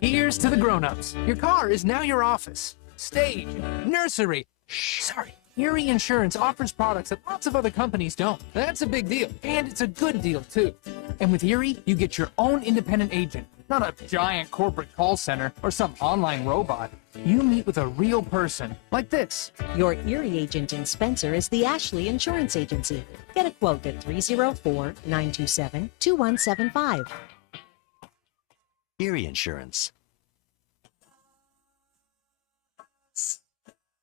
Here's to the grown-ups. Your car is now your office, stage, nursery. Sorry. Erie Insurance offers products that lots of other companies don't. That's a big deal, and it's a good deal, too. And with Erie, you get your own independent agent, not a giant corporate call center or some online robot. You meet with a real person, like this. Your Erie agent in Spencer is the Ashley Insurance Agency. Get a quote at 304-927-2175. Erie Insurance.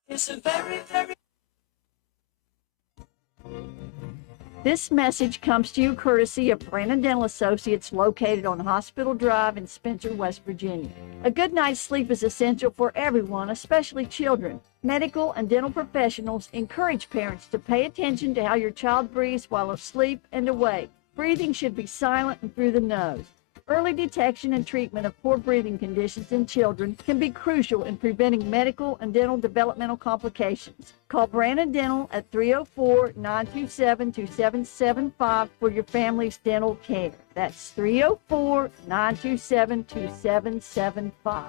It's a very, very... This message comes to you courtesy of Brandon Dental Associates located on Hospital Drive in Spencer, West Virginia. A good night's sleep is essential for everyone, especially children. Medical and dental professionals encourage parents to pay attention to how your child breathes while asleep and awake. Breathing should be silent and through the nose. Early detection and treatment of poor breathing conditions in children can be crucial in preventing medical and dental developmental complications. Call Brandon Dental at 304-927-2775 for your family's dental care. That's 304-927-2775.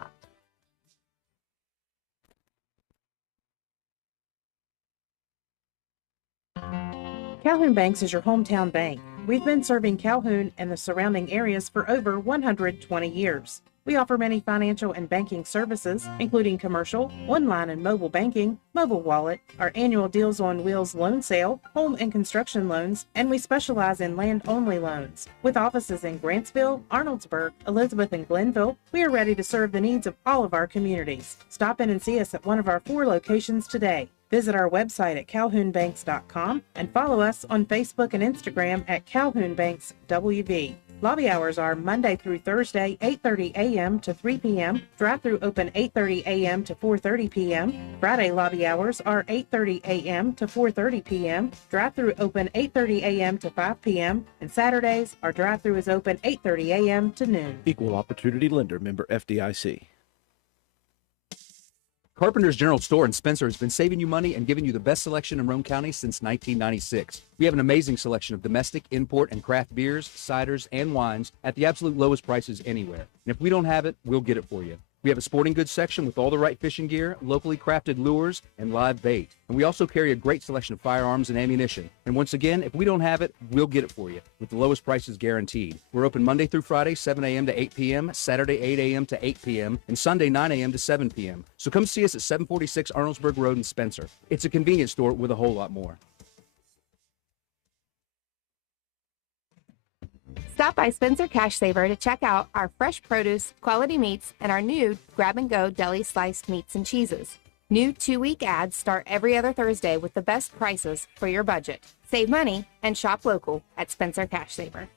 Calhoun Banks is your hometown bank. We've been serving Calhoun and the surrounding areas for over 120 years. We offer many financial and banking services, including commercial, online and mobile banking, mobile wallet, our annual Deals on Wheels loan sale, home and construction loans, and we specialize in land-only loans. With offices in Grantsville, Arnoldsburg, Elizabeth, and Glenville, we are ready to serve the needs of all of our communities. Stop in and see us at one of our 4 locations today. Visit our website at calhounbanks.com and follow us on Facebook and Instagram at Calhoun Banks WV. Lobby hours are Monday through Thursday, 8:30 a.m. to 3 p.m. Drive-through open 8:30 a.m. to 4:30 p.m. Friday lobby hours are 8:30 a.m. to 4:30 p.m. Drive-through open 8:30 a.m. to 5 p.m. And Saturdays, our drive-through is open 8:30 a.m. to noon. Equal Opportunity Lender, member FDIC. Carpenter's General Store in Spencer has been saving you money and giving you the best selection in Roane County since 1996. We have an amazing selection of domestic, import, and craft beers, ciders, and wines at the absolute lowest prices anywhere. And if we don't have it, we'll get it for you. We have a sporting goods section with all the right fishing gear, locally crafted lures, and live bait. And we also carry a great selection of firearms and ammunition. And once again, if we don't have it, we'll get it for you with the lowest prices guaranteed. We're open Monday through Friday, 7 a.m. to 8 p.m., Saturday, 8 a.m. to 8 p.m., and Sunday, 9 a.m. to 7 p.m. So come see us at 746 Arnoldsburg Road in Spencer. It's a convenience store with a whole lot more. Stop by Spencer Cash Saver to check out our fresh produce, quality meats, and our new grab-and-go deli sliced meats and cheeses. New 2-week ads start every other Thursday with the best prices for your budget. Save money and shop local at Spencer Cash Saver.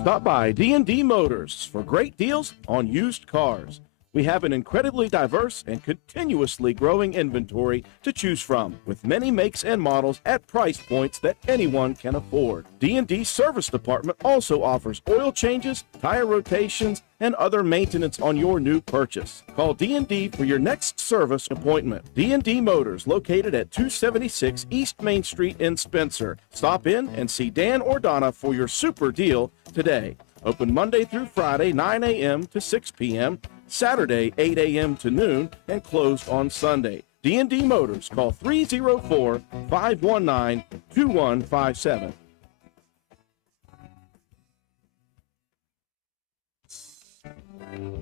Stop by D&D Motors for great deals on used cars. We have an incredibly diverse and continuously growing inventory to choose from, with many makes and models at price points that anyone can afford. D&D Service Department also offers oil changes, tire rotations, and other maintenance on your new purchase. Call D&D for your next service appointment. D&D Motors, located at 276 East Main Street in Spencer. Stop in and see Dan or Donna for your super deal today. Open Monday through Friday, 9 a.m. to 6 p.m., Saturday, 8 a.m. to noon, and closed on Sunday. D&D Motors, call 304-519-2157.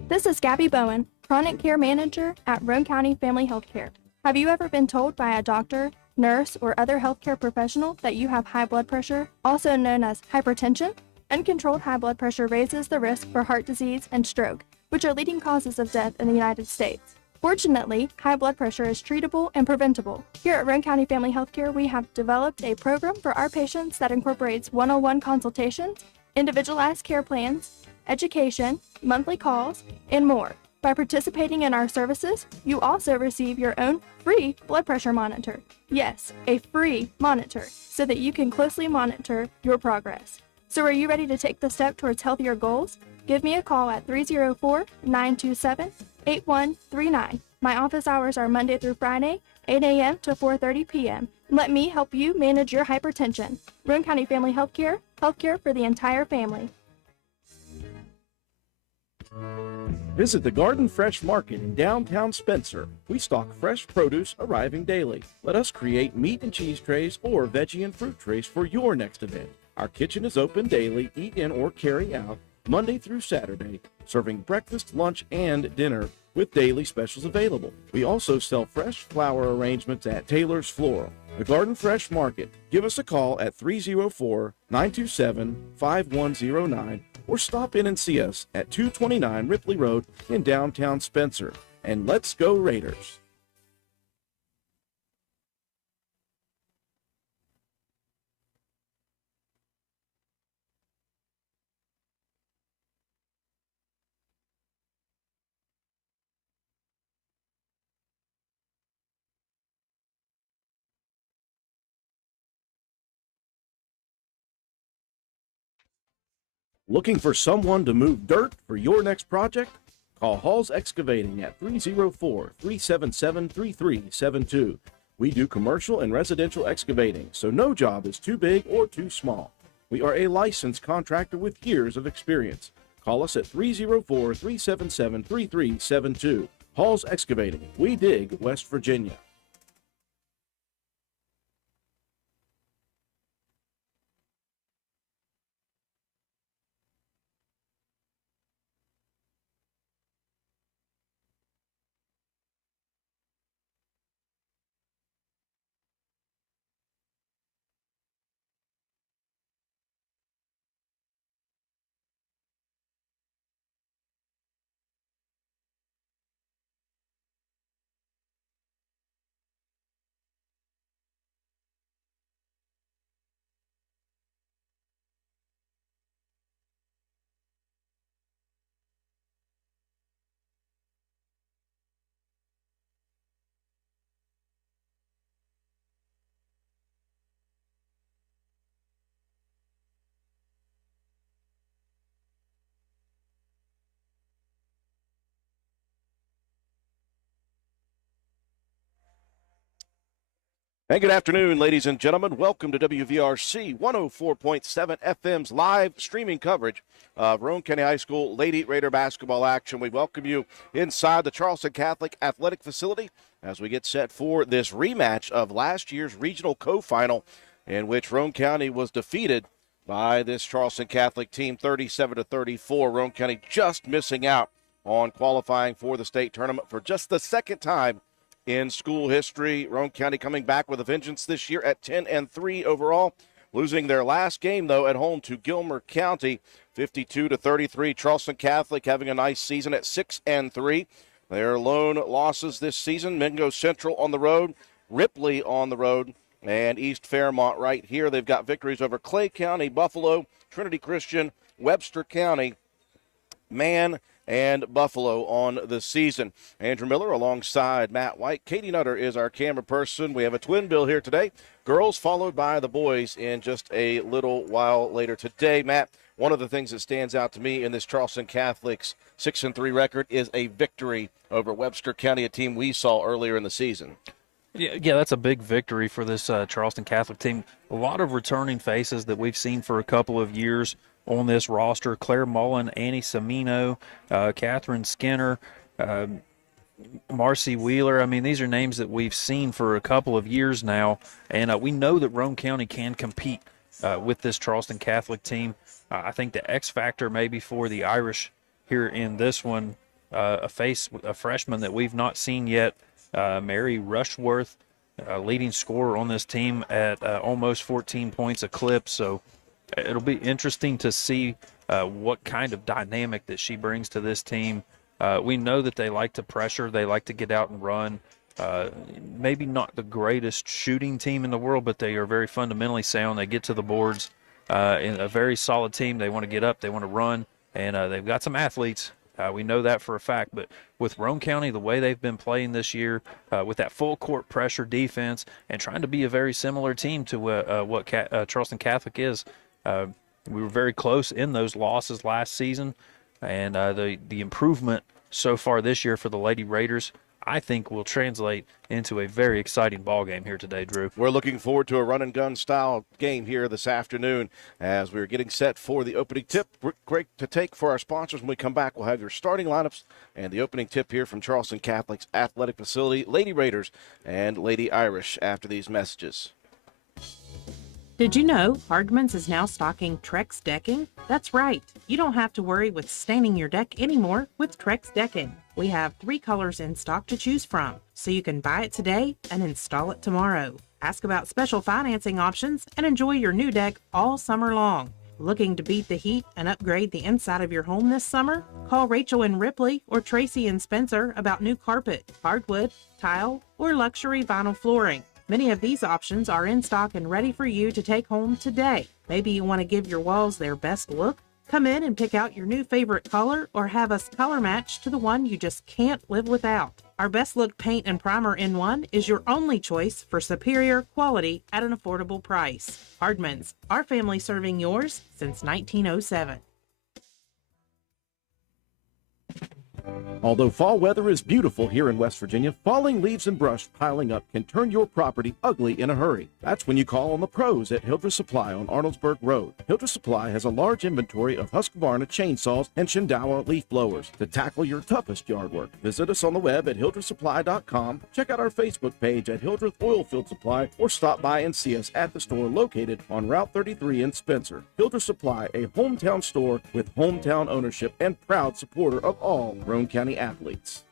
This is Gabby Bowen, Chronic Care Manager at Roane County Family Healthcare. Have you ever been told by a doctor, nurse, or other healthcare professional that you have high blood pressure, also known as hypertension? Uncontrolled high blood pressure raises the risk for heart disease and stroke, which are leading causes of death in the United States. Fortunately, high blood pressure is treatable and preventable. Here at Roane County Family Healthcare, we have developed a program for our patients that incorporates one-on-one consultations, individualized care plans, education, monthly calls, and more. By participating in our services, you also receive your own free blood pressure monitor. Yes, a free monitor, so that you can closely monitor your progress. So are you ready to take the step towards healthier goals? Give me a call at 304-927-8139. My office hours are Monday through Friday, 8 a.m. to 4:30 p.m. Let me help you manage your hypertension. Roane County Family Healthcare, healthcare for the entire family. Visit the Garden Fresh Market in downtown Spencer. We stock fresh produce arriving daily. Let us create meat and cheese trays or veggie and fruit trays for your next event. Our kitchen is open daily, eat in or carry out, Monday through Saturday, serving breakfast, lunch, and dinner with daily specials available. We also sell fresh flower arrangements at Taylor's Floral. The Garden Fresh Market. Give us a call at 304-927-5109 or stop in and see us at 229 Ripley Road in downtown Spencer. And let's go Raiders! Looking for someone to move dirt for your next project? Call Hall's Excavating at 304-377-3372. We do commercial and residential excavating, so no job is too big or too small. We are a licensed contractor with years of experience. Call us at 304-377-3372. Hall's Excavating. We dig West Virginia. And good afternoon, ladies and gentlemen. Welcome to WVRC 104.7 FM's live streaming coverage of Roane County High School Lady Raider basketball action. We welcome you inside the Charleston Catholic Athletic Facility as we get set for this rematch of last year's regional co-final in which Roane County was defeated by this Charleston Catholic team 37-34. Roane County just missing out on qualifying for the state tournament for just the second time in school history. Roane County coming back with a vengeance this year at 10-3 overall, losing their last game, though, at home to Gilmer County, 52-33. Charleston Catholic having a nice season at 6-3. Their lone losses this season, Mingo Central on the road, Ripley on the road, and East Fairmont right here. They've got victories over Clay County, Buffalo, Trinity Christian, Webster County, Man, and Buffalo on the season. Andrew Miller alongside Matt White. Katie Nutter is our camera person. We have a twin bill here today. Girls followed by the boys in just a little while later today. Matt, one of the things that stands out to me in this Charleston Catholic's 6-3 record is a victory over Webster County, a team we saw earlier in the season. Yeah, that's a big victory for this Charleston Catholic team. A lot of returning faces that we've seen for a couple of years on this roster: Claire Mullen, Annie Semino, Catherine Skinner, Marcy Wheeler. I mean, these are names that we've seen for a couple of years now, and we know that Roane County can compete with this Charleston Catholic team. I think the X factor maybe for the Irish here in this one, a freshman that we've not seen yet, Mary Rushworth, leading scorer on this team at almost 14 points a clip. So it'll be interesting to see what kind of dynamic that she brings to this team. We know that they like to pressure. They like to get out and run. Maybe not the greatest shooting team in the world, but they are very fundamentally sound. They get to the boards. In a very solid team. They want to get up. They want to run. And they've got some athletes. We know that for a fact. But with Roane County, the way they've been playing this year, with that full court pressure defense and trying to be a very similar team to what Charleston Catholic is, we were very close in those losses last season, and the improvement so far this year for the Lady Raiders, I think will translate into a very exciting ball game here today, Drew. We're looking forward to a run-and-gun style game here this afternoon as we're getting set for the opening tip. Great to take for our sponsors. When we come back, we'll have your starting lineups and the opening tip here from Charleston Catholic's athletic facility, Lady Raiders and Lady Irish, after these messages. Did you know Hardman's is now stocking Trex decking? That's right. You don't have to worry with staining your deck anymore with Trex decking. We have 3 colors in stock to choose from, so you can buy it today and install it tomorrow. Ask about special financing options and enjoy your new deck all summer long. Looking to beat the heat and upgrade the inside of your home this summer? Call Rachel and Ripley or Tracy and Spencer about new carpet, hardwood, tile, or luxury vinyl flooring. Many of these options are in stock and ready for you to take home today. Maybe you want to give your walls their best look? Come in and pick out your new favorite color or have us color match to the one you just can't live without. Our best look paint and primer in one is your only choice for superior quality at an affordable price. Hardman's, our family serving yours since 1907. Although fall weather is beautiful here in West Virginia, falling leaves and brush piling up can turn your property ugly in a hurry. That's when you call on the pros at Hildreth Supply on Arnoldsburg Road. Hildreth Supply has a large inventory of Husqvarna chainsaws and Shindawa leaf blowers to tackle your toughest yard work. Visit us on the web at hildrethsupply.com, check out our Facebook page at Hildreth Oilfield Supply, or stop by and see us at the store located on Route 33 in Spencer. Hildreth Supply, a hometown store with hometown ownership and proud supporter of all Roane County athletes.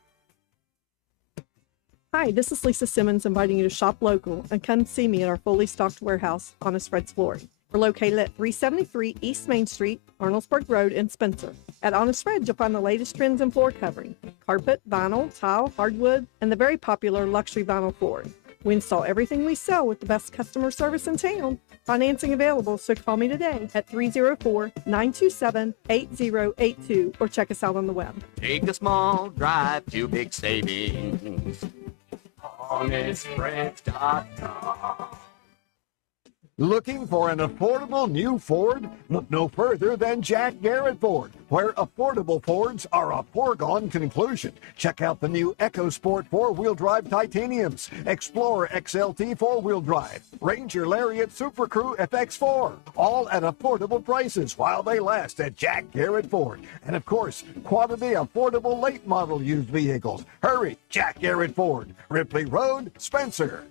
Hi, this is Lisa Simmons inviting you to shop local and come see me at our fully stocked warehouse, Honest Fred's Flooring. We're located at 373 East Main Street, Arnoldsburg Road in Spencer. At Honest Fred, you'll find the latest trends in floor covering, carpet, vinyl, tile, hardwood, and the very popular luxury vinyl flooring. We install everything we sell with the best customer service in town. Financing available, so call me today at 304-927-8082 or check us out on the web. Take a small drive to big savings. HonestFriends.com. Looking for an affordable new Ford? Look no further than Jack Garrett Ford, where affordable Fords are a foregone conclusion. Check out the new EcoSport 4-wheel drive titaniums, Explorer XLT 4-wheel drive, Ranger Lariat Super Crew FX4, all at affordable prices while they last at Jack Garrett Ford. And of course, quality affordable late model used vehicles. Hurry, Jack Garrett Ford, Ripley Road, Spencer.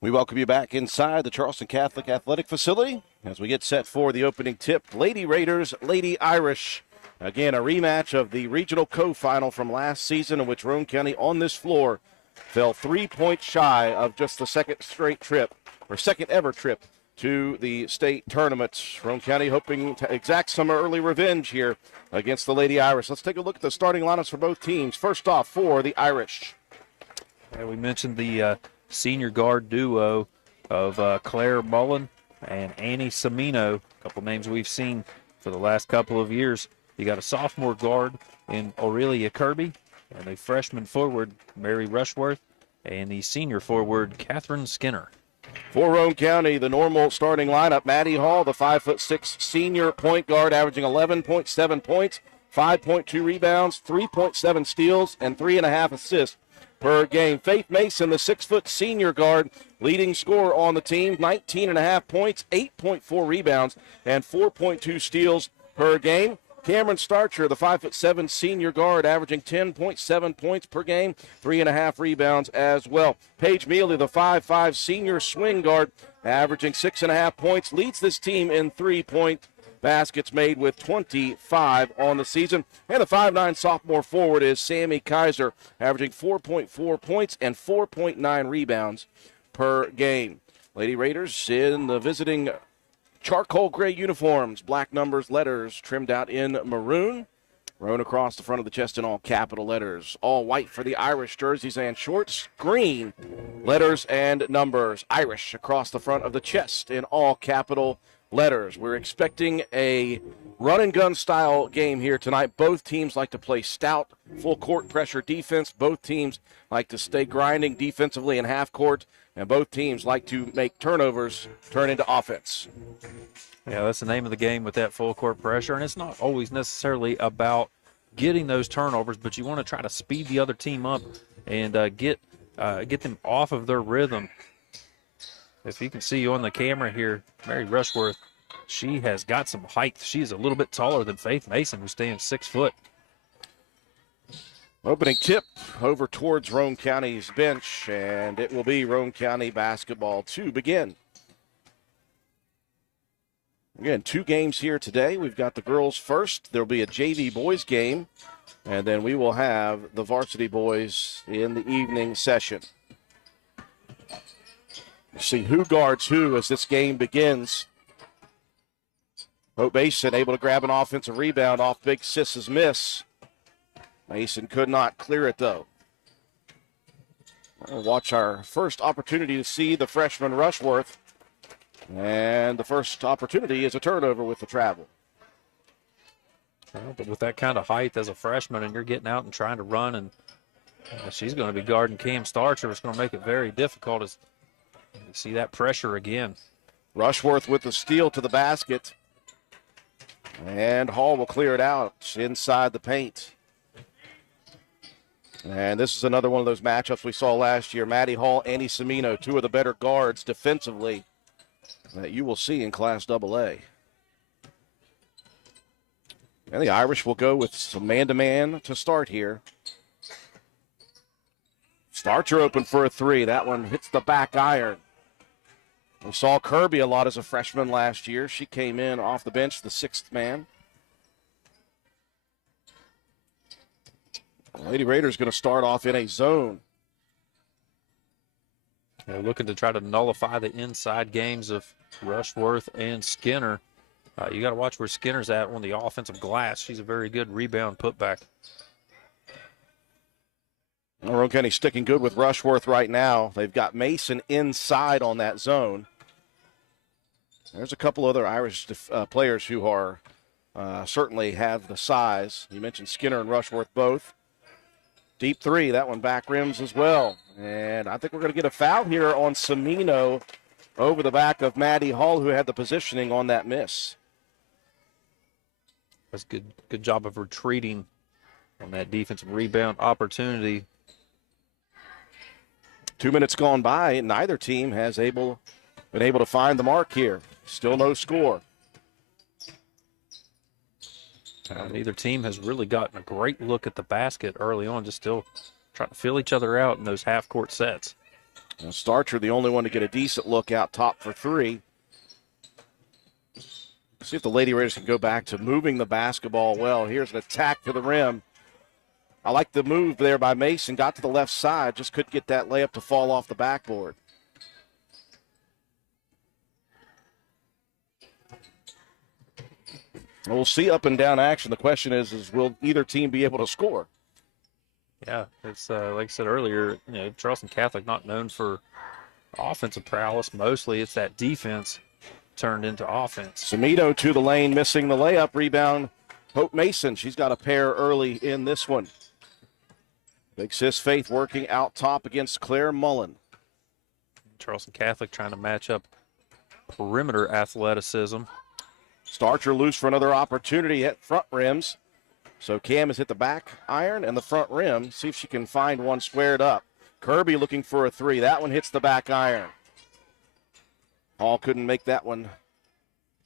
We welcome you back inside the Charleston Catholic Athletic Facility as we get set for the opening tip. Lady Raiders, Lady Irish. Again, a rematch of the regional co-final from last season in which Roane County on this floor fell 3 points shy of just the second ever trip to the state tournament. Roane County hoping to exact some early revenge here against the Lady Irish. Let's take a look at the starting lineups for both teams. First off, for the Irish. Yeah, we mentioned the senior guard duo of Claire Mullen and Annie Semino, a couple names we've seen for the last couple of years. You got a sophomore guard in Aurelia Kirby, and a freshman forward, Mary Rushworth, and the senior forward, Catherine Skinner. For Roane County, the normal starting lineup, Maddie Hall, the 5'6" senior point guard, averaging 11.7 points, 5.2 rebounds, 3.7 steals, and 3.5 assists per game. Faith Mason, the 6' senior guard, leading scorer on the team, 19.5 points, 8.4 rebounds, and 4.2 steals per game. Cameron Starcher, the 5'7" senior guard, averaging 10.7 points per game, 3.5 rebounds as well. Paige Mealy, the 5'5" senior swing guard, averaging 6.5 points, leads this team in 3-point baskets made with 25 on the season. And the 5'9" sophomore forward is Sammy Kaiser, averaging 4.4 points and 4.9 rebounds per game. Lady Raiders in the visiting charcoal gray uniforms, black numbers, letters trimmed out in maroon. Roane across the front of the chest in all capital letters. All white for the Irish jerseys and shorts. Green letters and numbers. Irish across the front of the chest in all capital letters. We're expecting a run-and-gun style game here tonight. Both teams like to play stout, full-court pressure defense. Both teams like to stay grinding defensively in half-court. And both teams like to make turnovers turn into offense. Yeah, that's the name of the game with that full-court pressure. And it's not always necessarily about getting those turnovers, but you want to try to speed the other team up and get them off of their rhythm. If you can see on the camera here, Mary Rushworth, she has got some height. She's a little bit taller than Faith Mason, who stands 6 foot. Opening tip over towards Roane County's bench, and it will be Roane County basketball to begin. Again, 2 games here today. We've got the girls first. There'll be a JV boys game, and then we will have the varsity boys in the evening session. We'll see who guards who as this game begins. Hope Mason able to grab an offensive rebound off Big Sis's miss. Mason could not clear it, though. We'll watch our first opportunity to see the freshman Rushworth. And the first opportunity is a turnover with the travel. Well, but with that kind of height as a freshman, and you're getting out and trying to run, and she's going to be guarding Cam Starcher. It's going to make it very difficult as you see that pressure again. Rushworth with the steal to the basket. And Hall will clear it out inside the paint. And this is another one of those matchups we saw last year. Maddie Hall, Annie Semino, 2 of the better guards defensively that you will see in Class AA. And the Irish will go with some man-to-man to start here. Starcher open for a 3. That one hits the back iron. We saw Kirby a lot as a freshman last year. She came in off the bench, the 6th man. Lady Raiders going to start off in a zone. They're looking to try to nullify the inside games of Rushworth and Skinner. You got to watch where Skinner's at on the offensive glass. She's a very good rebound putback. Roane County sticking good with Rushworth right now. They've got Mason inside on that zone. There's a couple other Irish players who are certainly have the size. You mentioned Skinner and Rushworth both. Deep 3, that one back rims as well. And I think we're going to get a foul here on Semino over the back of Maddie Hall, who had the positioning on that miss. That's good job of retreating on that defensive rebound opportunity. 2 minutes gone by, and neither team has been able to find the mark here. Still no score. Neither team has really gotten a great look at the basket early on, just still trying to feel each other out in those half-court sets. Now Starcher, the only one to get a decent look out top for 3. See if the Lady Raiders can go back to moving the basketball well. Here's an attack to the rim. I like the move there by Mason. Got to the left side, just couldn't get that layup to fall off the backboard. We'll see up and down action. The question is will either team be able to score? Yeah, it's like I said earlier, Charleston Catholic not known for offensive prowess. Mostly it's that defense turned into offense. Semino to the lane, missing the layup. Rebound, Hope Mason. She's got a pair early in this one. Big Sis Faith working out top against Claire Mullen. Charleston Catholic trying to match up perimeter athleticism. Starcher loose for another opportunity at front rims. So Cam has hit the back iron and the front rim. See if she can find one squared up. Kirby looking for a 3. That one hits the back iron. Hall couldn't make that one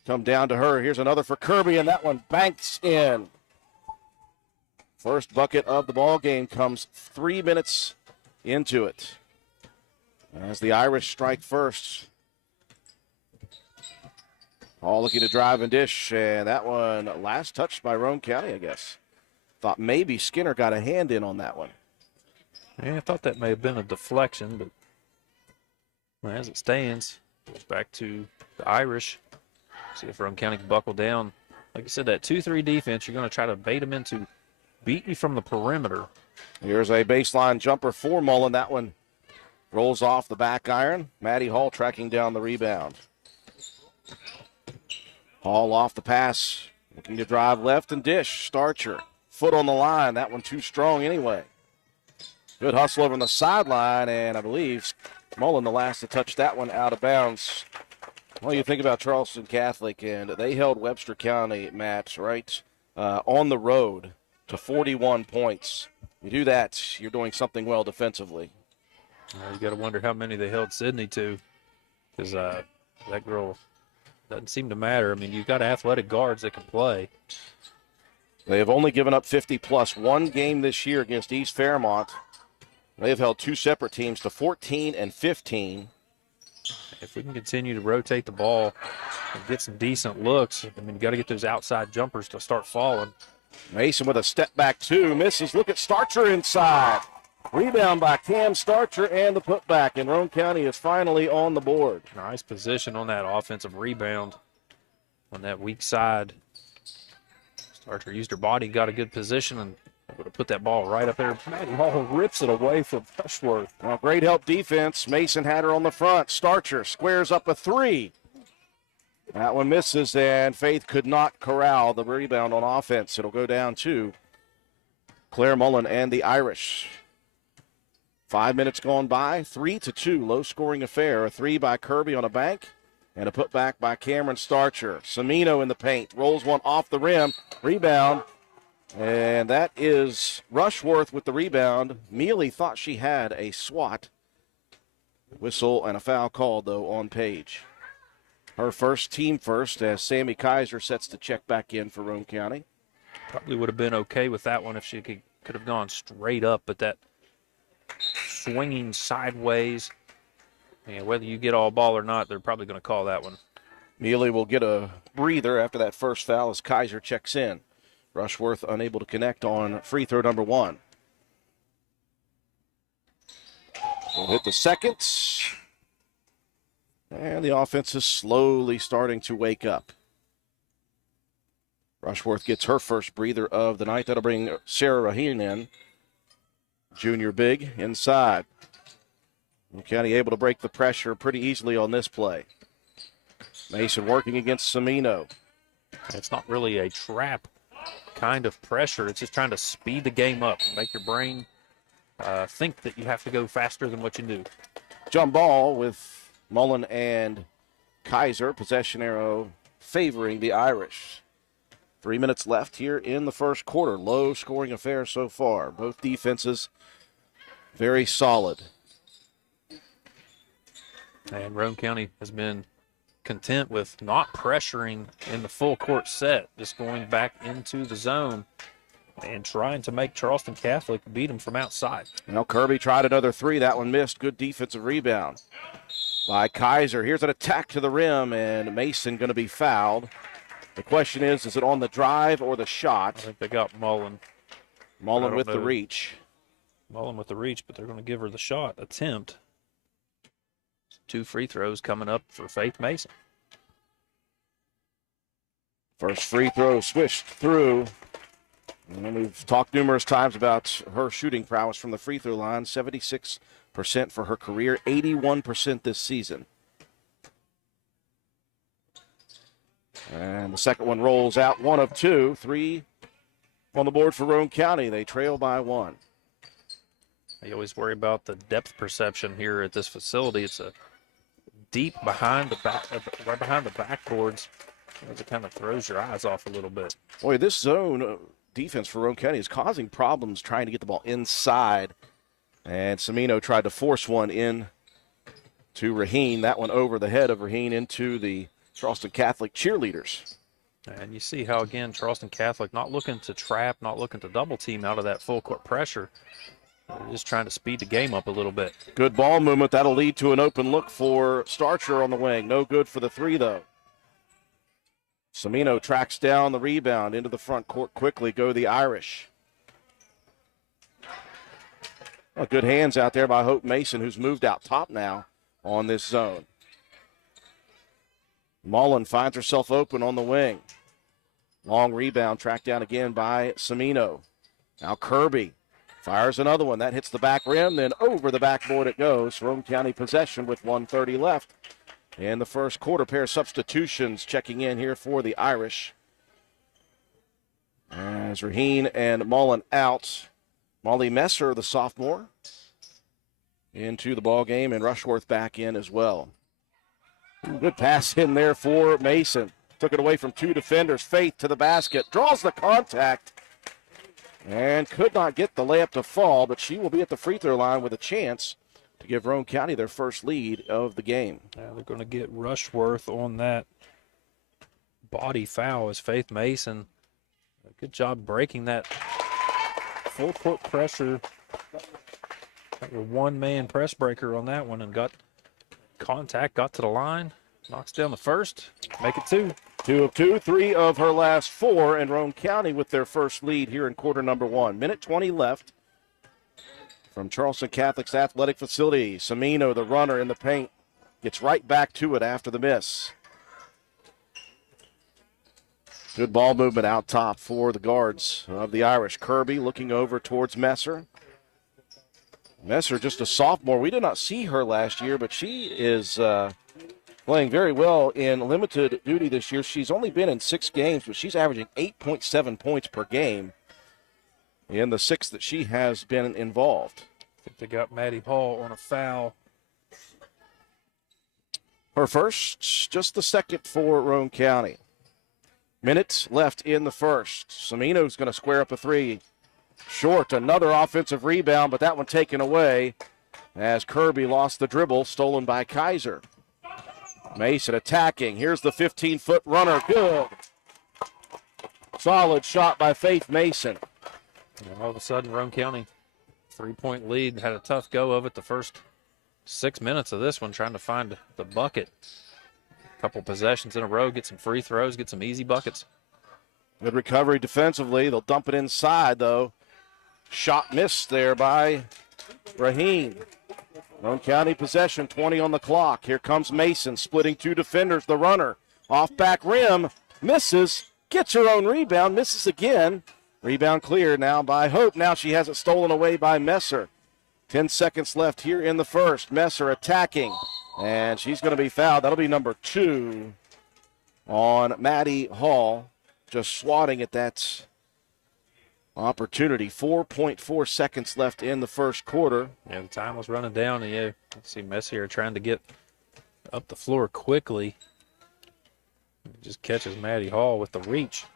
come down to her. Here's another for Kirby, and that one banks in. First bucket of the ball game comes 3 minutes into it. As the Irish strike first. Hall looking to drive and dish, and that one last touched by Roane County, I guess. Thought maybe Skinner got a hand in on that one. Yeah, I thought that may have been a deflection, but as it stands, goes back to the Irish. See if Roane County can buckle down. Like I said, that 2-3 defense, you're going to try to bait them into beating you from the perimeter. Here's a baseline jumper for Mullen. That one rolls off the back iron. Maddie Hall tracking down the rebound. Hall off the pass, looking to drive left and dish. Starcher, foot on the line. That one too strong anyway. Good hustle over on the sideline, and I believe Mullen the last to touch that one out of bounds. Well, you think about Charleston Catholic, and they held Webster County, Matt, right, on the road to 41 points. You do that, you're doing something well defensively. You got to wonder how many they held Sydney to, because that girl doesn't seem to matter. I mean, you've got athletic guards that can play. They have only given up 50-plus one game this year against East Fairmont. They have held two separate teams to 14 and 15. If we can continue to rotate the ball and get some decent looks, I mean, you got to get those outside jumpers to start falling. Mason with a step back two, misses. Look at Starcher inside. Rebound by Cam Starcher and the putback, and Roane County is finally on the board. Nice position on that offensive rebound on that weak side. Starcher used her body, got a good position, and able to put that ball right up there. Maddie Hall rips it away from Rushworth. Well, great help defense. Mason had her on the front. Starcher squares up a three. That one misses, and Faith could not corral the rebound on offense. It'll go down to Claire Mullen and the Irish. 5 minutes gone by, 3-2, low-scoring affair. A three by Kirby on a bank, and a putback by Cameron Starcher. Semino in the paint, rolls one off the rim, rebound, and that is Rushworth with the rebound. Mealy thought she had a swat. Whistle and a foul called, though, on Page. Her first, team first, as Sammy Kaiser sets to check back in for Roane County. Probably would have been okay with that one if she could have gone straight up, but that swinging sideways, whether you get all ball or not, they're probably going to call that one. Mealy will get a breather after that first foul as Kaiser checks in. Rushworth unable to connect on free throw number one. We'll hit the second. And the offense is slowly starting to wake up. Rushworth gets her first breather of the night. That'll bring Sarah Raheen in. Junior big inside. Roane County able to break the pressure pretty easily on this play. Mason working against Semino. It's not really a trap kind of pressure. It's just trying to speed the game up, make your brain think that you have to go faster than what you do. Jump ball with Mullen and Kaiser. Possession arrow favoring the Irish. 3 minutes left here in the first quarter. Low scoring affair so far. Both defenses very solid. And Roane County has been content with not pressuring in the full court set, just going back into the zone and trying to make Charleston Catholic beat them from outside. Now Kirby tried another three. That one missed. Good defensive rebound by Kaiser. Here's an attack to the rim, and Mason going to be fouled. The question is it on the drive or the shot? I think they got Mullen. Mullen with the reach. Mullen with the reach, but they're going to give her the shot attempt. 2 free throws coming up for Faith Mason. First free throw swished through. And we've talked numerous times about her shooting prowess from the free throw line. 76% for her career, 81% this season. And the second one rolls out, 1 of 2. 3 on the board for Roane County. They trail by 1. You always worry about the depth perception here at this facility. It's a deep behind the back, right behind the backboards. It kind of throws your eyes off a little bit. Boy, this zone defense for Roane County is causing problems trying to get the ball inside. And Semino tried to force one in to Raheen. That one over the head of Raheen into the Charleston Catholic cheerleaders. And you see how, again, Charleston Catholic not looking to trap, not looking to double team out of that full court pressure. They're just trying to speed the game up a little bit. Good ball movement. That'll lead to an open look for Starcher on the wing. No good for the three, though. Semino tracks down the rebound into the front court quickly. Go the Irish. Well, good hands out there by Hope Mason, who's moved out top now on this zone. Mullen finds herself open on the wing. Long rebound tracked down again by Semino. Now Kirby fires another one. That hits the back rim, then over the backboard it goes. Roane County possession with 1:30 left. In the first quarter, pair of substitutions checking in here for the Irish. As Raheen and Mullen out. Molly Messer, the sophomore, into the ball game, and Rushworth back in as well. Good pass in there for Mason. Took it away from two defenders. Faith to the basket. Draws the contact. and could not get the layup to fall, but she will be at the free throw line with a chance to give Roane County their first lead of the game. Yeah, they're going to get Rushworth on that body foul as Faith Mason. Good job breaking that full court pressure. Got a one-man press breaker on that one and got contact, got to the line, knocks down the first, make it 2. 2 of 2, 3 of her last 4, and Roane County with their first lead here in quarter number 1. Minute 20 left from Charleston Catholic's athletic facility. Semino, the runner in the paint, gets right back to it after the miss. Good ball movement out top for the guards of the Irish. Kirby looking over towards Messer. Messer, just a sophomore. We did not see her last year, but she is playing very well in limited duty this year. She's only been in 6 games, but she's averaging 8.7 points per game in the 6 that she has been involved. I think they got Maddie Hall on a foul. Her first, just the second for Roane County. Minutes left in the first. Semino's going to square up a 3. Short, another offensive rebound, but that one taken away as Kirby lost the dribble, stolen by Kaiser. Mason attacking. Here's the 15-foot runner. Good. Solid shot by Faith Mason. And all of a sudden, Roane County, 3-point lead, had a tough go of it the first 6 minutes of this one, trying to find the bucket. Couple possessions in a row, get some free throws, get some easy buckets. Good recovery defensively. They'll dump it inside, though. Shot missed there by Raheen. Roane County possession, 20 on the clock. Here comes Mason, splitting 2 defenders. The runner, off back rim, misses, gets her own rebound, misses again. Rebound cleared now by Hope. Now she has it stolen away by Messer. 10 seconds left here in the first. Messer attacking. And she's going to be fouled. That'll be number 2 on Maddie Hall. Just swatting at that opportunity. 4.4 seconds left in the first quarter. Yeah, the time was running down. And yeah, let's see Messier trying to get up the floor quickly. Just catches Maddie Hall with the reach.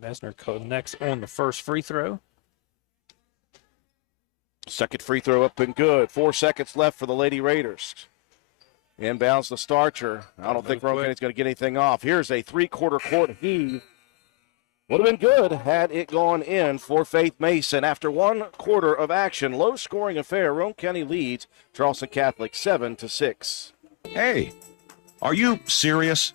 Messner connects on the first free throw. Second free throw up and good. 4 seconds left for the Lady Raiders. Inbounds to Starcher. I don't think Roane County's going to get anything off. Here's a 3-quarter court heave. Would have been good had it gone in for Faith Mason. After 1 quarter of action, low-scoring affair. Roane County leads Charleston Catholic 7-6. Hey, are you serious?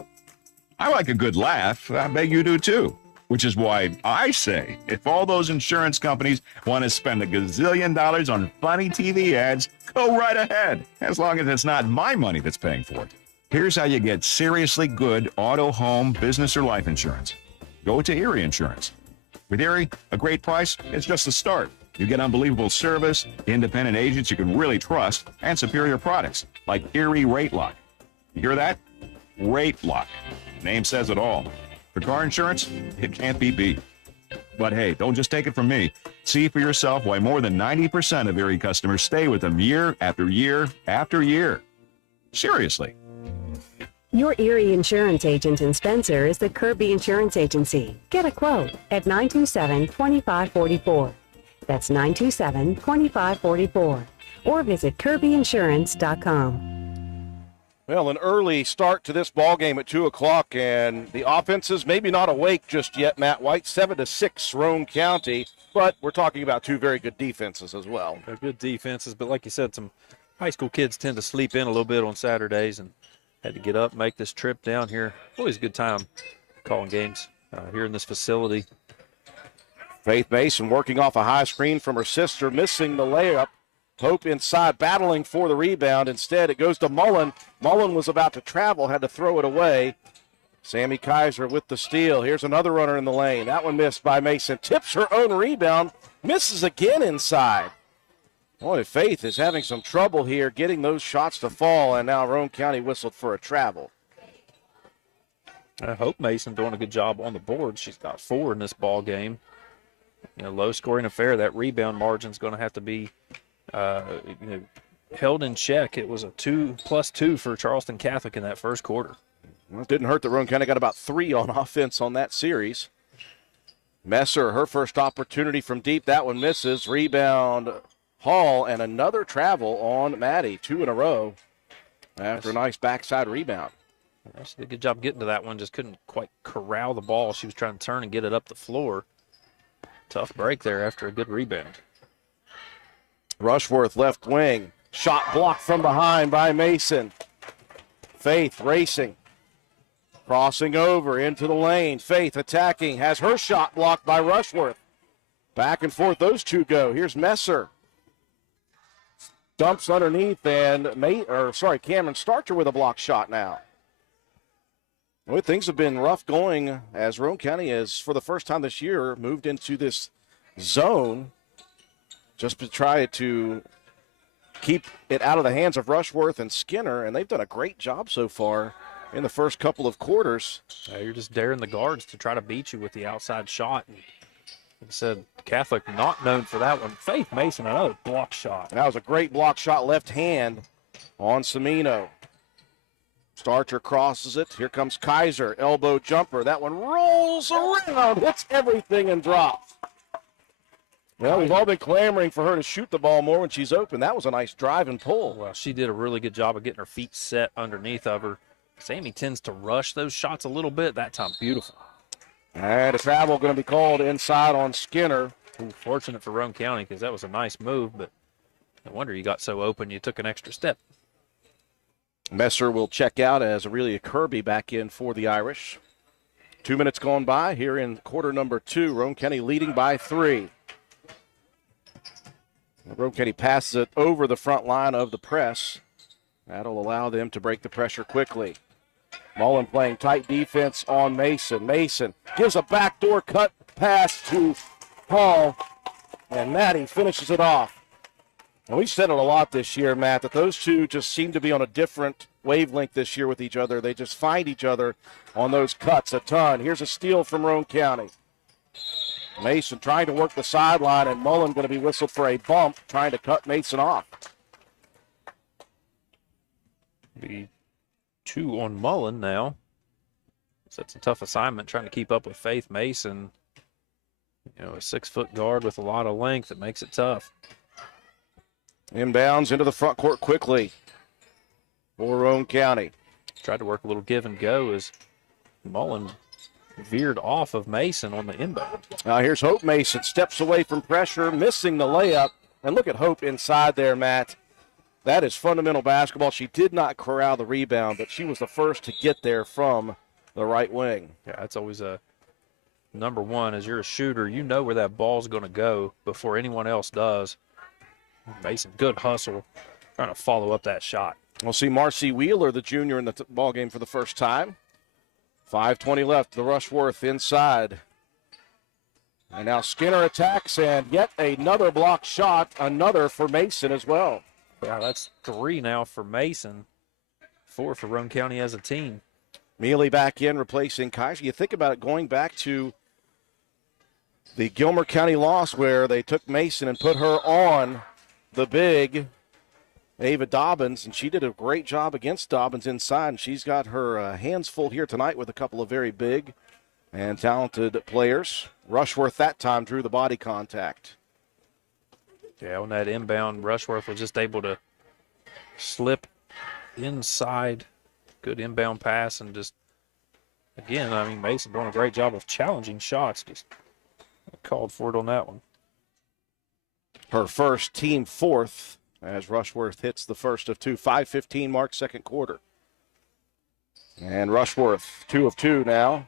I like a good laugh. I bet you do too. Which is why I say, if all those insurance companies want to spend $1 gazillion on funny TV ads, go right ahead, as long as it's not my money that's paying for it. Here's how you get seriously good auto, home, business, or life insurance. Go to Erie Insurance. With Erie, a great price is just the start. You get unbelievable service, independent agents you can really trust, and superior products, like Erie Rate Lock. You hear that? Rate Lock. Name says it all. For car insurance, it can't be beat. But hey, don't just take it from me. See for yourself why more than 90% of Erie customers stay with them year after year after year. Seriously. Your Erie Insurance agent in Spencer is the Kirby Insurance Agency. Get a quote at 927-2544. That's 927-2544. Or visit kirbyinsurance.com. Well, an early start to this ball game at 2 o'clock, and the offenses maybe not awake just yet, Matt White. 7-6 Roane County, but we're talking about 2 very good defenses as well. They're good defenses, but like you said, some high school kids tend to sleep in a little bit on Saturdays and had to get up, make this trip down here. Always a good time calling games here in this facility. Faith Mason working off a high screen from her sister, missing the layup. Hope inside, battling for the rebound. Instead, it goes to Mullen. Mullen was about to travel, had to throw it away. Sammy Kaiser with the steal. Here's another runner in the lane. That one missed by Mason. Tips her own rebound. Misses again inside. Boy, Faith is having some trouble here getting those shots to fall, and now Roane County whistled for a travel. I hope Mason doing a good job on the board. She's got 4 in this ball game. You know, low-scoring affair. That rebound margin's going to have to be held in check. It was a 2+2 for Charleston Catholic in that first quarter. Well, it didn't hurt that Roane County got about 3 on offense on that series. Messer, her first opportunity from deep. That one misses. Rebound, Hall, and another travel on Maddie. 2 in a row after a nice backside rebound. She did a good job getting to that one. Just couldn't quite corral the ball. She was trying to turn and get it up the floor. Tough break there after a good rebound. Rushworth left wing. Shot blocked from behind by Mason. Faith racing. Crossing over into the lane. Faith attacking. Has her shot blocked by Rushworth. Back and forth those two go. Here's Messer. Dumps underneath and Cameron Starcher with a block shot now. Well, things have been rough going as Roane County has, for the first time this year, moved into this zone just to try to keep it out of the hands of Rushworth and Skinner, and they've done a great job so far in the first couple of quarters. You're just daring the guards to try to beat you with the outside shot. And like I said, Catholic not known for that one. Faith Mason, another block shot. And that was a great block shot, left hand on Semino. Starcher crosses it. Here comes Kaiser. Elbow jumper. That one rolls around, hits everything, and drops. Well, we've all been clamoring for her to shoot the ball more when she's open. That was a nice drive and pull. Well, she did a really good job of getting her feet set underneath of her. Sammy tends to rush those shots a little bit. That time, beautiful. And a travel going to be called inside on Skinner. Ooh, fortunate for Roane County because that was a nice move, but no wonder you got so open you took an extra step. Messer will check out as Aurelia Kirby back in for the Irish. 2 minutes gone by here in quarter number 2. Roane County leading by 3. Roane County passes it over the front line of the press. That'll allow them to break the pressure quickly. Mullen playing tight defense on Mason. Mason gives a backdoor cut pass to Paul, and Maddie finishes it off. And we've said it a lot this year, Matt, that those two just seem to be on a different wavelength this year with each other. They just find each other on those cuts a ton. Here's a steal from Roane County. Mason trying to work the sideline, and Mullen going to be whistled for a bump, trying to cut Mason off. Be 2 on Mullen now. So that's a tough assignment, trying to keep up with Faith Mason. You know, a 6-foot guard with a lot of length. It makes it tough. Inbounds into the front court quickly for Roane County. Tried to work a little give and go as Mullen veered off of Mason on the inbound. Now here's Hope Mason, steps away from pressure, missing the layup. And look at Hope inside there, Matt. That is fundamental basketball. She did not corral the rebound, but she was the first to get there from the right wing. Yeah, that's always a number one. As you're a shooter, you know where that ball's going to go before anyone else does. Mason, good hustle, trying to follow up that shot. We'll see Marcy Wheeler, the junior, in the ball game for the first time. 5:20 left. The Rushworth inside. And now Skinner attacks, and yet another block shot, another for Mason as well. Yeah, that's 3 now for Mason, 4 for Roane County as a team. Mealy back in, replacing Kaiser. You think about it, going back to the Gilmer County loss where they took Mason and put her on the big Ava Dobbins, and she did a great job against Dobbins inside, and she's got her hands full here tonight with a couple of very big and talented players. Rushworth that time drew the body contact. Yeah, on that inbound, Rushworth was just able to slip inside. Good inbound pass, and just, again, I mean, Mason doing a great job of challenging shots. Just called for it on that one. Her first, team 4th, as Rushworth hits the first of 2. 5:15 mark, second quarter. And Rushworth, 2 of 2 now.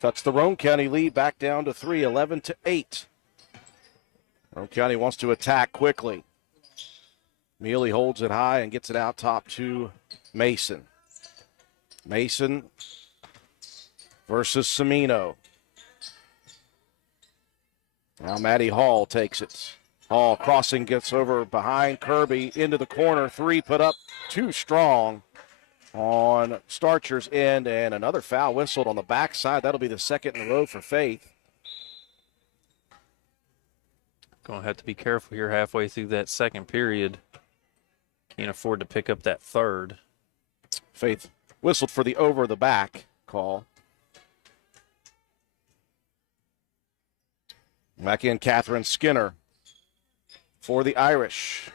Cuts the Roane County lead back down to 3, 11-8. Roane County wants to attack quickly. Mealy holds it high and gets it out top to Mason. Mason versus Semino. Now Maddie Hall takes it. Hall crossing, gets over behind Kirby into the corner. 3 put up, too strong on Starcher's end, and another foul whistled on the backside. That'll be the second in a row for Faith. Going to have to be careful here halfway through that second period. Can't afford to pick up that third. Faith whistled for the over the back call. Back in Catherine Skinner for the Irish.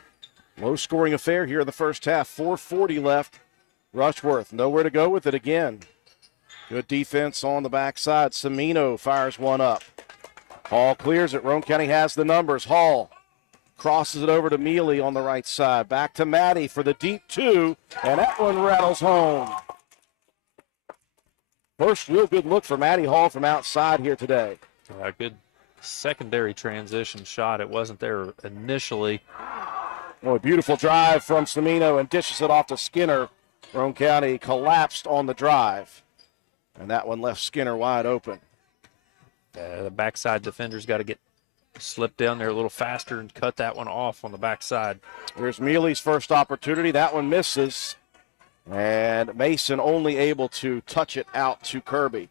Low-scoring affair here in the first half. 4:40 left. Rushworth nowhere to go with it again. Good defense on the backside. Semino fires one up. Hall clears it. Roane County has the numbers. Hall crosses it over to Mealy on the right side. Back to Maddie for the deep two, and that one rattles home. First real good look for Maddie Hall from outside here today. Good secondary transition shot. It wasn't there initially. Oh, a beautiful drive from Semino and dishes it off to Skinner. Roane County collapsed on the drive, and that one left Skinner wide open. The backside defender's got to get slipped down there a little faster and cut that one off on the backside. Here's Mealy's first opportunity. That one misses, and Mason only able to touch it out to Kirby.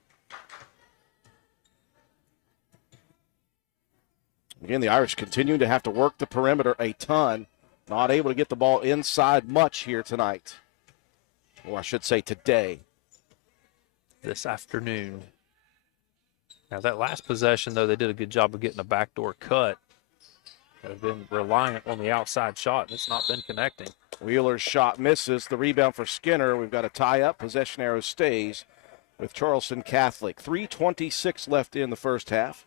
Again, the Irish continue to have to work the perimeter a ton. Not able to get the ball inside much here tonight. Or I should say today. This afternoon. Now that last possession, though, they did a good job of getting a backdoor cut. They've been reliant on the outside shot, and it's not been connecting. Wheeler's shot misses. The rebound for Skinner. We've got a tie-up. Possession arrow stays with Charleston Catholic. 3:26 left in the first half.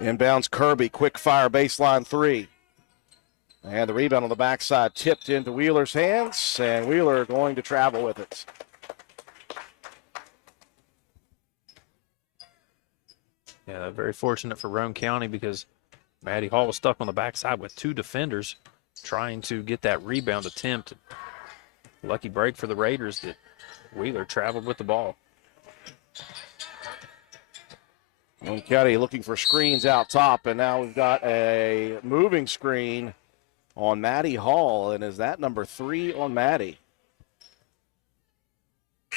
Inbounds Kirby, quick fire baseline three. And the rebound on the backside tipped into Wheeler's hands, and Wheeler going to travel with it. Yeah, very fortunate for Roane County because Maddie Hall was stuck on the backside with two defenders trying to get that rebound attempt. Lucky break for the Raiders that Wheeler traveled with the ball. Roane County looking for screens out top, and now we've got a moving screen on Maddie Hall, and is that number 3 on Maddie? I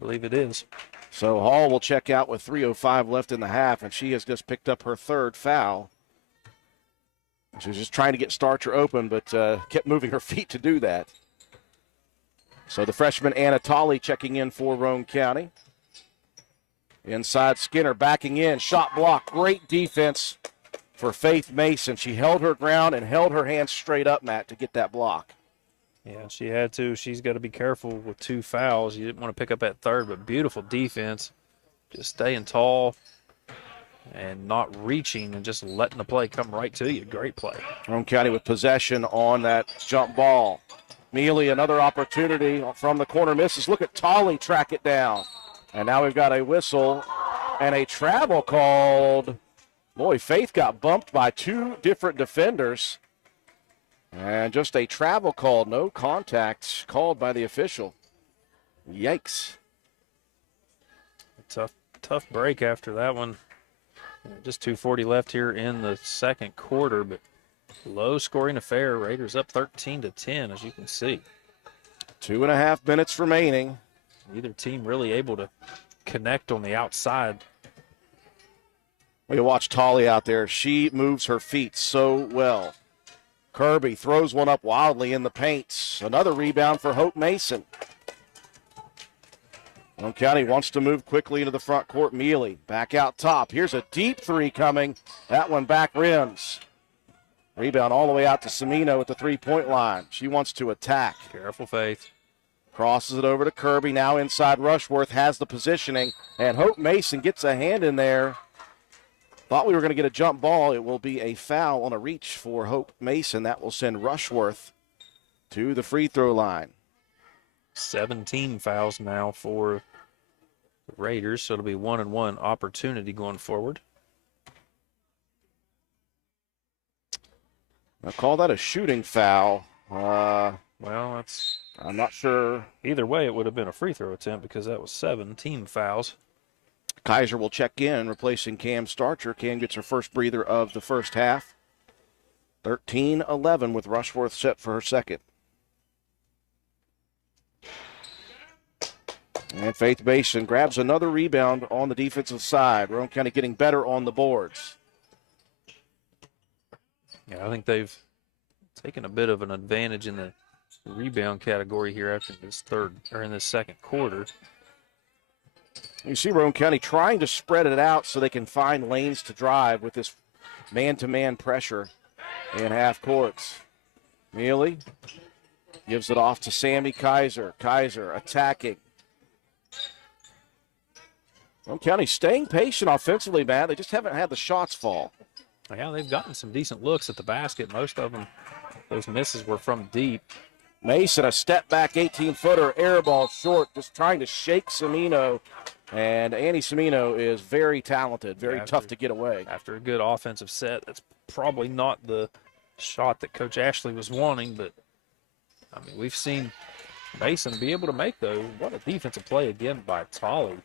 believe it is. So Hall will check out with 3:05 left in the half, and she has just picked up her third foul. She was just trying to get Starcher open, but kept moving her feet to do that. So the freshman Anatoly checking in for Roane County. Inside Skinner backing in, shot block, great defense for Faith Mason. She held her ground and held her hands straight up, Matt, to get that block. Yeah, she had to. She's got to be careful with two fouls. You didn't want to pick up that third, but beautiful defense. Just staying tall and not reaching and just letting the play come right to you. Great play. Roane County with possession on that jump ball. Mealy, another opportunity from the corner, misses. Look at Tolley track it down. And now we've got a whistle and a travel called. Boy, Faith got bumped by two different defenders. And just a travel call, no contact called by the official. Yikes. Tough break after that one. Just 2:40 left here in the second quarter, but low scoring affair. Raiders up 13-10, as you can see. 2.5 minutes remaining. Neither team really able to connect on the outside. You watch Tolley out there. She moves her feet so well. Kirby throws one up wildly in the paint. Another rebound for Hope Mason. Roane County wants to move quickly into the front court. Mealy back out top. Here's a deep three coming. That one back rims. Rebound all the way out to Semino at the three-point line. She wants to attack. Careful, Faith. Crosses it over to Kirby. Now inside Rushworth has the positioning. And Hope Mason gets a hand in there. Thought we were going to get a jump ball. It will be a foul on a reach for Hope Mason. That will send Rushworth to the free throw line. 17 fouls now for the Raiders, so it'll be 1-and-1 opportunity going forward. I'll call that a shooting foul. Well, I'm not sure. Either way, it would have been a free throw attempt because that was 7 team fouls. Kaiser will check in, replacing Cam Starcher. Cam gets her first breather of the first half. 13-11 with Rushworth set for her second. And Faith Mason grabs another rebound on the defensive side. Roane County getting better on the boards. Yeah, I think they've taking a bit of an advantage in the rebound category here after in this second quarter. You see Roane County trying to spread it out so they can find lanes to drive with this man-to-man pressure in half courts. Mealy gives it off to Sammy Kaiser. Kaiser attacking. Roane County staying patient offensively, Matt. They just haven't had the shots fall. Yeah, they've gotten some decent looks at the basket. Most of them, those misses were from deep. Mason, a step back 18-footer, air ball short, just trying to shake Semino. And Annie Semino is very talented, very tough to get away. After a good offensive set, that's probably not the shot that Coach Ashley was wanting, but, I mean, we've seen Mason be able to make those. What a defensive play again by Tolley.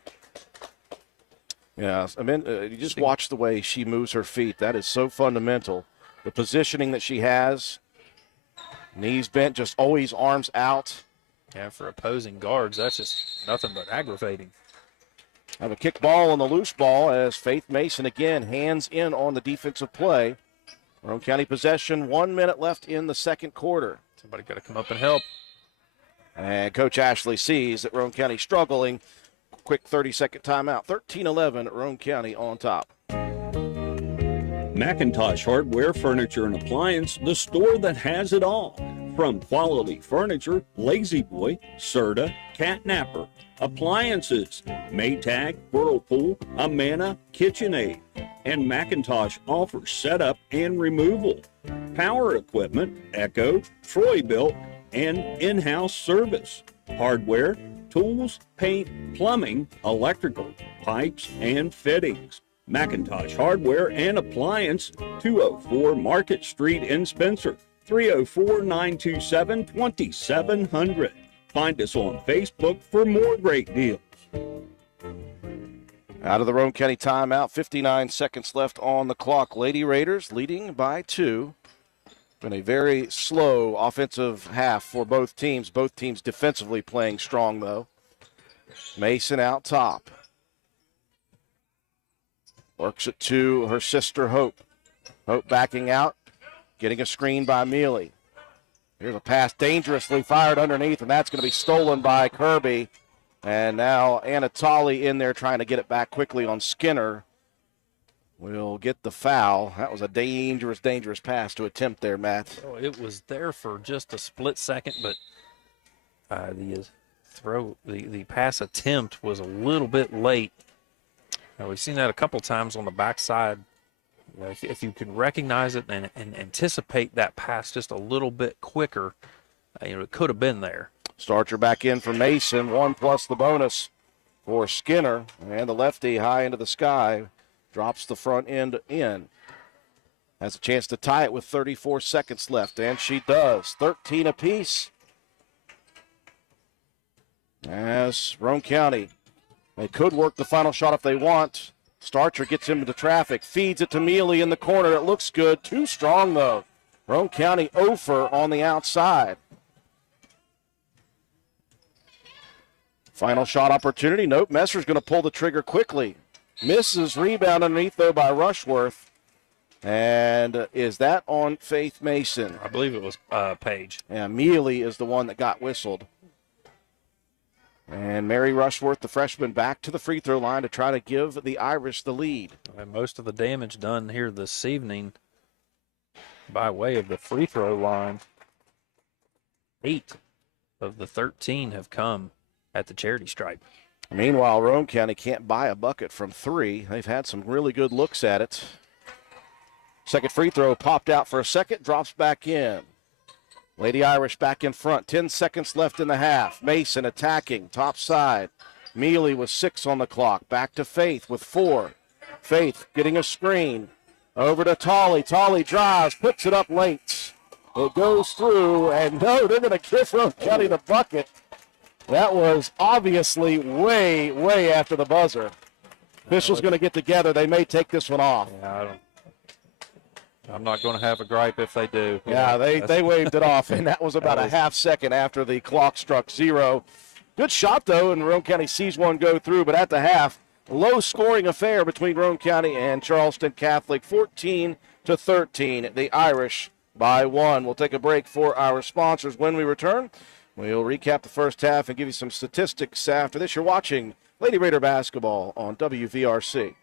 Yeah, I mean, you just watch the way she moves her feet. That is so fundamental. The positioning that she has, knees bent, just always arms out. Yeah, for opposing guards, that's just nothing but aggravating. Have a kick ball on the loose ball as Faith Mason again hands in on the defensive play. Roane County possession, 1 minute left in the second quarter. Somebody got to come up and help. And Coach Ashley sees that Roane County struggling. Quick 30-second timeout. 13-11, Roane County on top. McIntosh Hardware, Furniture, and Appliance, the store that has it all. From quality furniture, Lazy Boy, Serta, Cat Napper, appliances, Maytag, Whirlpool, Amana, KitchenAid, and McIntosh offers setup and removal, power equipment, Echo, Troy-Bilt, and in-house service, hardware, tools, paint, plumbing, electrical, pipes, and fittings. McIntosh Hardware and Appliance, 204 Market Street in Spencer, 304-927-2700. Find us on Facebook for more great deals. Out of the Roane County timeout, 59 seconds left on the clock. Lady Raiders leading by 2. Been a very slow offensive half for both teams. Both teams defensively playing strong, though. Mason out top. Works it to her sister, Hope. Hope backing out, getting a screen by Mealy. Here's a pass dangerously fired underneath, and that's going to be stolen by Kirby. And now Anna Tolley in there trying to get it back quickly on Skinner. Will get the foul. That was a dangerous, dangerous pass to attempt there, Matt. Oh, it was there for just a split second, but the pass attempt was a little bit late. We've seen that a couple times on the backside. If you can recognize it and anticipate that pass just a little bit quicker, it could have been there. Starcher back in for Mason. 1 plus the bonus for Skinner. And the lefty high into the sky. Drops the front end in. Has a chance to tie it with 34 seconds left, and she does. 13 apiece. As Roane County, they could work the final shot if they want. Starcher gets him into traffic, feeds it to Mealy in the corner. It looks good. Too strong, though. Roane County over on the outside. Final shot opportunity. Nope, Messer's going to pull the trigger quickly. Misses, rebound underneath, though, by Rushworth. And is that on Faith Mason? I believe it was Page. Yeah, Mealy is the one that got whistled. And Mary Rushworth, the freshman, back to the free throw line to try to give the Irish the lead. And most of the damage done here this evening by way of the free throw line. 8 of the 13 have come at the charity stripe. Meanwhile, Roane County can't buy a bucket from 3. They've had some really good looks at it. Second free throw popped out for a second, drops back in. Lady Irish back in front. 10 seconds left in the half. Mason attacking, top side. Mealy with 6 on the clock. Back to Faith with 4. Faith getting a screen. Over to Tolley. Tolley drives, puts it up late. It goes through, and no, they're going to give Roane County the bucket. That was obviously way, way after the buzzer. Officials going to get together. They may take this one off. Yeah, I'm not going to have a gripe if they do. Yeah, they waved it off, and that was about a half second after the clock struck 0. Good shot, though, and Roane County sees one go through, but at the half, low-scoring affair between Roane County and Charleston Catholic, 14-13. The Irish by 1. We'll take a break for our sponsors. When we return, we'll recap the first half and give you some statistics after this. You're watching Lady Raider basketball on WVRC.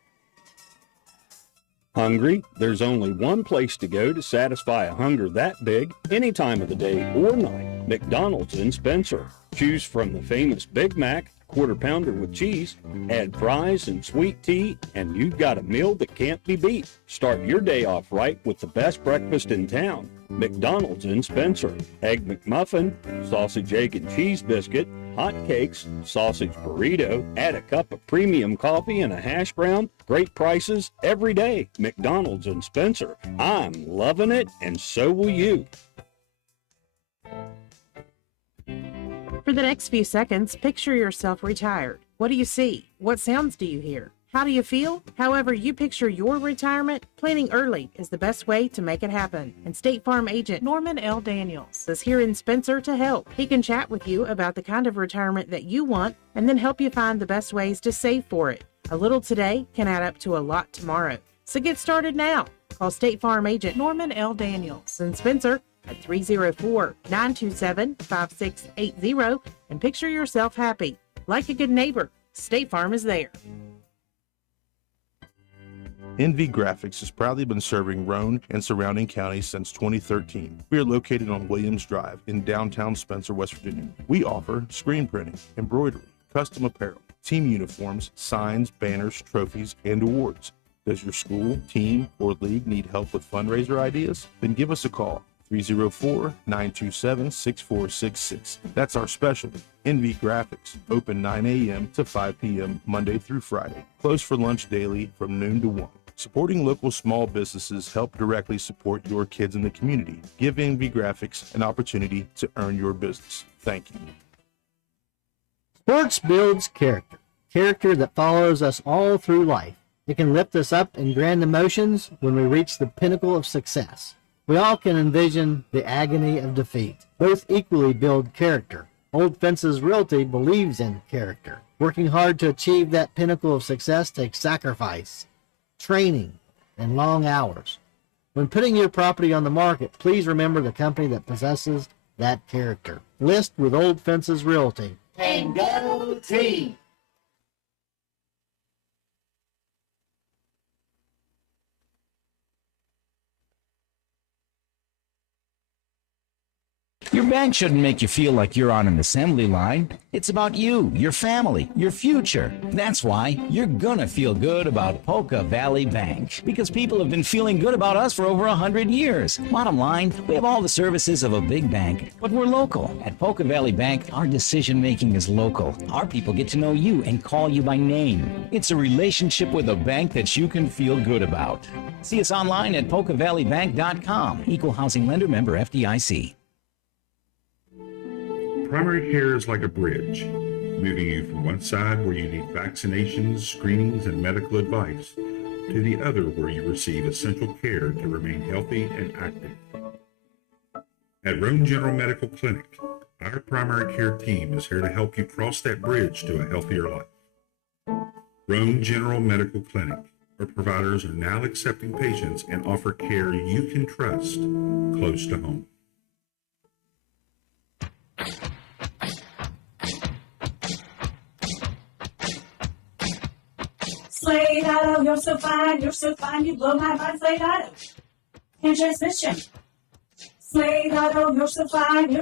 Hungry? There's only one place to go to satisfy a hunger that big, any time of the day or night. McDonald's in Spencer. Choose from the famous Big Mac, quarter pounder with cheese, add fries and sweet tea, and you've got a meal that can't be beat. Start your day off right with the best breakfast in town. McDonald's in Spencer. Egg McMuffin, sausage, egg, and cheese biscuit, hot cakes, sausage burrito, add a cup of premium coffee and a hash brown. Great prices every day. McDonald's in Spencer. I'm loving it, and so will you. For the next few seconds, picture yourself retired. What do you see? What sounds do you hear? How do you feel? However you picture your retirement, planning early is the best way to make it happen. And State Farm agent Norman L. Daniels is here in Spencer to help. He can chat with you about the kind of retirement that you want and then help you find the best ways to save for it. A little today can add up to a lot tomorrow. So get started now. Call State Farm agent Norman L. Daniels in Spencer at 304-927-5680 and picture yourself happy. Like a good neighbor, State Farm is there. NV Graphics has proudly been serving Roane and surrounding counties since 2013. We are located on Williams Drive in downtown Spencer, West Virginia. We offer screen printing, embroidery, custom apparel, team uniforms, signs, banners, trophies, and awards. Does your school, team, or league need help with fundraiser ideas? Then give us a call. 304-927-6466. That's our specialty. NV Graphics, open 9 a.m. to 5 p.m. Monday through Friday. Closed for lunch daily from noon to 1. Supporting local small businesses help directly support your kids in the community. Give NV Graphics an opportunity to earn your business. Thank you. Sports builds character. Character that follows us all through life. It can lift us up in grand emotions when we reach the pinnacle of success. We all can envision the agony of defeat. Both equally build character. Old Fences Realty believes in character. Working hard to achieve that pinnacle of success takes sacrifice, training, and long hours. When putting your property on the market, please remember the company that possesses that character. List with Old Fences Realty. And go team! Your bank shouldn't make you feel like you're on an assembly line. It's about you, your family, your future. That's why you're gonna feel good about Polka Valley Bank, because people have been feeling good about us for over 100 years. Bottom line, we have all the services of a big bank, but we're local. At Polka Valley Bank, our decision making is local. Our people get to know you and call you by name. It's a relationship with a bank that you can feel good about. See us online at polkavalleybank.com. Equal housing lender, member FDIC. Primary care is like a bridge, moving you from one side where you need vaccinations, screenings, and medical advice to the other where you receive essential care to remain healthy and active. At Roane General Medical Clinic, our primary care team is here to help you cross that bridge to a healthier life. Roane General Medical Clinic, our providers are now accepting patients and offer care you can trust close to home. Slade Auto, you're so fine, you blow my mind, Slade Auto. And transmission. Slade Auto, you're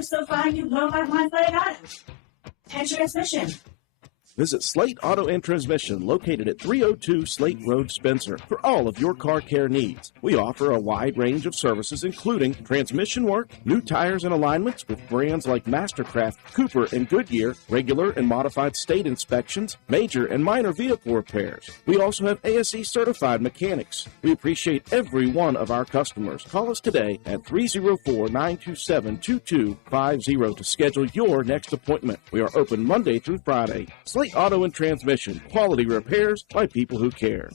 so fine, you blow my mind, Slade Auto. And transmission. Visit Slate Auto and Transmission, located at 302 Slate Road, Spencer, for all of your car care needs. We offer a wide range of services, including transmission work, new tires and alignments with brands like Mastercraft, Cooper, and Goodyear, regular and modified state inspections, major and minor vehicle repairs. We also have ASE certified mechanics. We appreciate every one of our customers. Call us today at 304-927-2250 to schedule your next appointment. We are open Monday through Friday. Slate Auto and Transmission, quality repairs by people who care.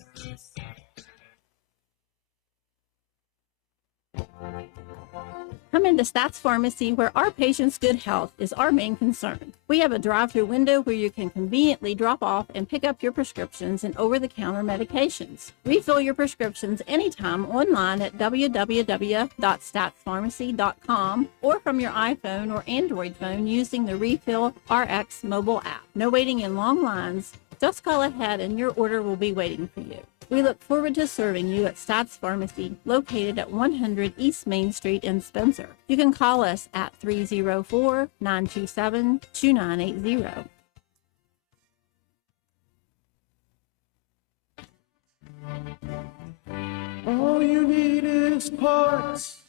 Come into Stats Pharmacy, where our patients' good health is our main concern. We have a drive-through window where you can conveniently drop off and pick up your prescriptions and over-the-counter medications. Refill your prescriptions anytime online at www.statspharmacy.com or from your iPhone or Android phone using the Refill RX mobile app. No waiting in long lines. Just call ahead and your order will be waiting for you. We look forward to serving you at Stats Pharmacy, located at 100 East Main Street in Spencer. You can call us at 304-927-2980. All you need is parts.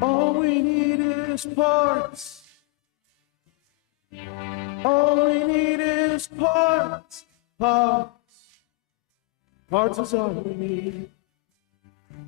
All we need is parts. All we need is parts. Parts. Parts is all we need.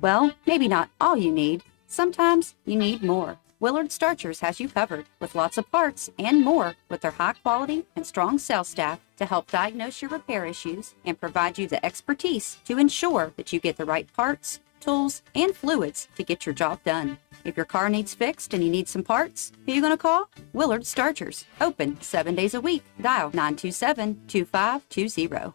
Well, maybe not all you need. Sometimes you need more. Willard Starchers has you covered with lots of parts and more with their high quality and strong sales staff to help diagnose your repair issues and provide you the expertise to ensure that you get the right parts, tools, and fluids to get your job done. If your car needs fixed and you need some parts, who are you going to call? Willard Starchers. Open 7 days a week. Dial 927-2520.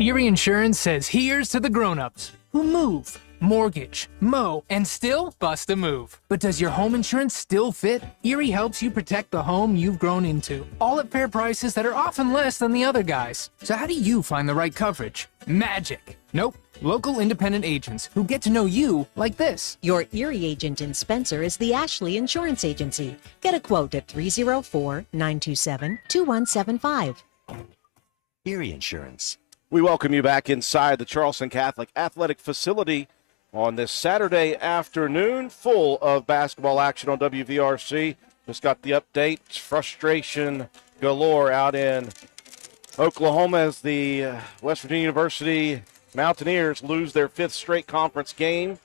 Erie Insurance says here's to the grown-ups who move, mortgage, mow, and still bust a move. But does your home insurance still fit? Erie helps you protect the home you've grown into, all at fair prices that are often less than the other guys. So how do you find the right coverage? Magic. Nope. Local independent agents who get to know you like this. Your Erie agent in Spencer is the Ashley Insurance Agency. Get a quote at 304-927-2175. Erie Insurance. We welcome you back inside the Charleston Catholic Athletic Facility on this Saturday afternoon, full of basketball action on WVRC. Just got the update. Frustration galore out in Oklahoma as the West Virginia University Mountaineers lose their fifth straight conference game,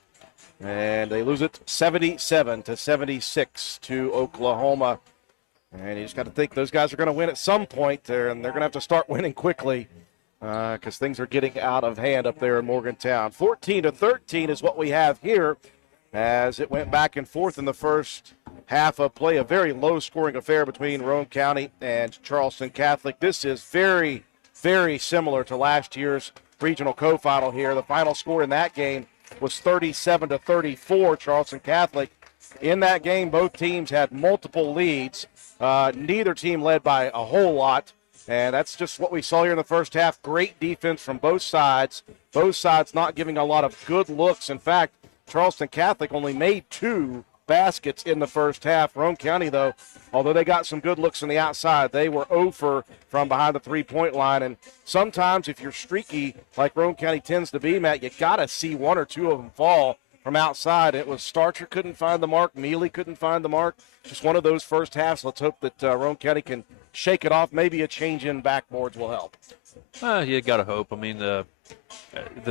and they lose it 77-76 to Oklahoma. And you just got to think those guys are going to win at some point there, and they're going to have to start winning quickly because things are getting out of hand up there in Morgantown. 14-13 is what we have here as it went back and forth in the first half of play. A very low-scoring affair between Roane County and Charleston Catholic. This is very, very similar to last year's regional co-final here. The final score in that game was 37-34, Charleston Catholic. In that game, both teams had multiple leads. Neither team led by a whole lot, and that's just what we saw here in the first half. Great defense from both sides. Both sides not giving a lot of good looks. In fact, Charleston Catholic only made 2 baskets in the first half. Roane County, though, although they got some good looks on the outside, they were 0 for from behind the three-point line. And sometimes if you're streaky like Roane County tends to be, Matt, you got to see 1 or 2 of them fall from outside. It was Starcher couldn't find the mark. Mealy couldn't find the mark. Just one of those first halves. Let's hope that Roane County can shake it off. Maybe a change in backboards will help. You got to hope. I mean, the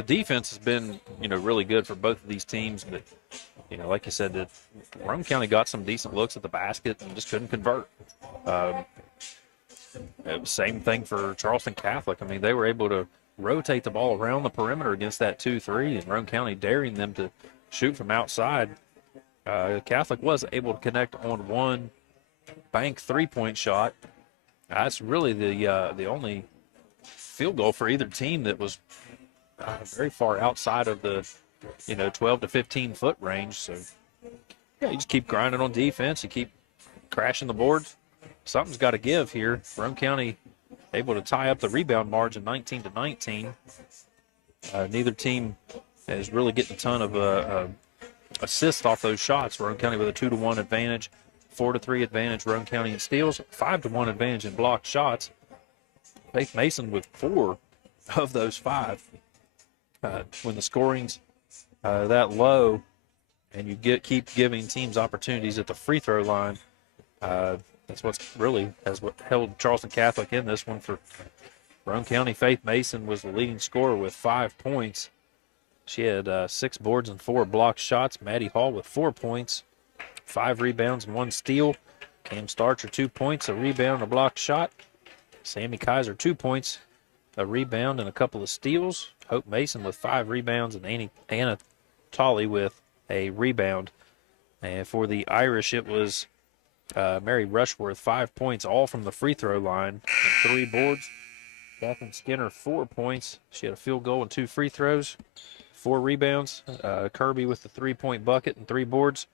defense has been, really good for both of these teams. But, like you said, Roane County got some decent looks at the basket and just couldn't convert. Same thing for Charleston Catholic. I mean, they were able to rotate the ball around the perimeter against that 2-3, and Roane County daring them to shoot from outside. Catholic was able to connect on one bank three-point shot. That's really the only field goal for either team that was very far outside of the 12 to 15 foot range. So yeah, you just keep grinding on defense, you keep crashing the boards. Something's got to give here. Roane County able to tie up the rebound margin 19-19. Neither team is really getting a ton of assists off those shots. Roane County with a 2-1 advantage, 4-3 advantage Roane County in steals, 5-1 advantage in blocked shots. Faith Mason with 4 of those 5. When the scoring's that low and you keep giving teams opportunities at the free throw line, that's what's really what held Charleston Catholic in this one. For Roane County, Faith Mason was the leading scorer with 5 points. She had 6 boards and 4 blocked shots. Maddie Hall with 4 points, 5 rebounds and 1 steal. Cam Starcher 2 points, a rebound, a blocked shot. Sammy Kaiser 2 points, a rebound and a couple of steals. Hope Mason with 5 rebounds, and Anna Tolley with a rebound. And for the Irish, it was Mary Rushworth, 5 points, all from the free throw line, and 3 boards. Catherine Skinner, 4 points. She had a field goal and 2 free throws, 4 rebounds. Kirby with the 3-point bucket and 3 boards.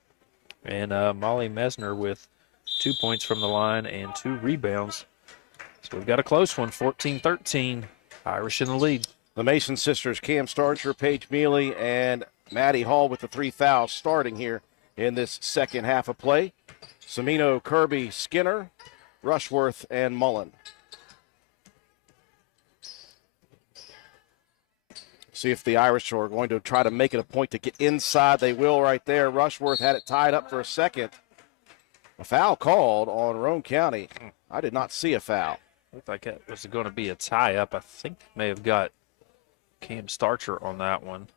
And Molly Mesner with 2 points from the line and 2 rebounds. So we've got a close one, 14-13. Irish in the lead. The Mason sisters, Cam Starcher, Paige Mealy, and Maddie Hall with the 3 fouls starting here in this second half of play. Semino, Kirby, Skinner, Rushworth, and Mullen. See if the Irish are going to try to make it a point to get inside. They will right there. Rushworth had it tied up for a second. A foul called on Roane County. I did not see a foul. Looked like it was going to be a tie-up. I think may have got Cam Starcher on that one.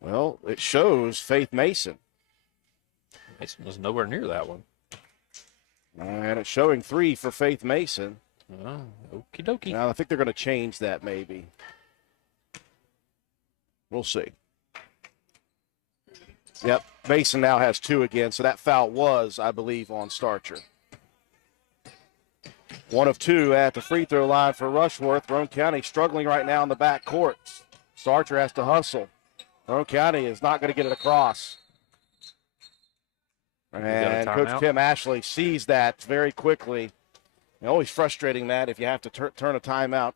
Well, it shows Faith Mason. Mason was nowhere near that one. And it's showing 3 for Faith Mason. Oh, okie dokie. Now, I think they're going to change that maybe. We'll see. Yep, Mason now has 2 again, so that foul was, I believe, on Starcher. 1 of 2 at the free throw line for Rushworth. Roane County struggling right now in the back court. Starcher has to hustle. Roane County is not going to get it across. And Coach Tim Ashley sees that very quickly. And always frustrating, Matt, if you have to turn a timeout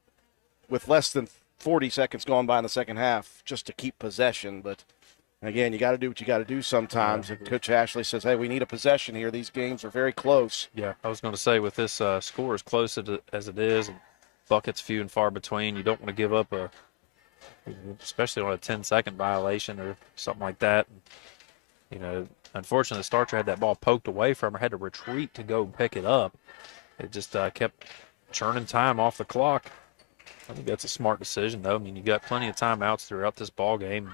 with less than 40 seconds going by in the second half just to keep possession. But, again, you got to do what you got to do sometimes. And Coach Ashley says, hey, we need a possession here. These games are very close. Yeah, I was going to say with this score as close as it is, and buckets few and far between, you don't want to give up especially on a 10-second violation or something like that. You know, unfortunately, Starcher had that ball poked away from her, had to retreat to go pick it up. It just kept churning time off the clock. I think that's a smart decision, though. I mean, you got plenty of timeouts throughout this ball game.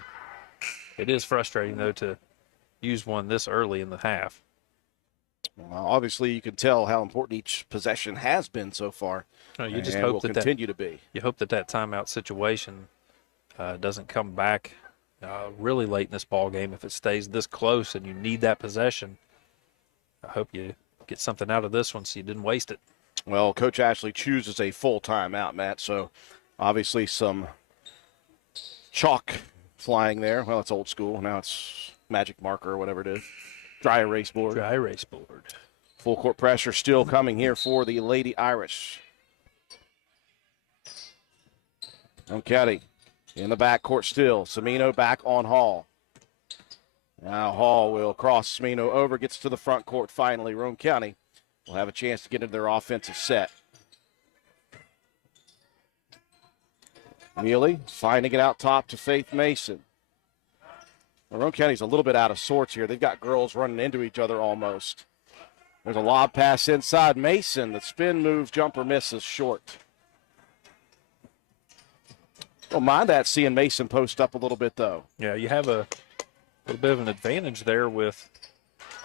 It is frustrating, though, to use one this early in the half. Well, obviously, you can tell how important each possession has been so far. No, you just hope will continue to be. You hope that timeout situation doesn't come back really late in this ball game. If it stays this close and you need that possession, I hope you get something out of this one so you didn't waste it. Well, Coach Ashley chooses a full timeout, Matt, so obviously some chalk flying there. Well, it's old school. Now it's magic marker or whatever it is. Dry erase board. Dry erase board. Full court pressure still coming here for the Lady Irish. County in the backcourt still. Semino back on Hall. Now Hall will cross Semino over, gets to the front court finally. Roane County will have a chance to get into their offensive set. Mealy finding it out top to Faith Mason. Well, Roane County's a little bit out of sorts here. They've got girls running into each other almost. There's a lob pass inside. Mason, the spin move, jumper misses short. Don't mind that, seeing Mason post up a little bit, though. Yeah, you have a little bit of an advantage there with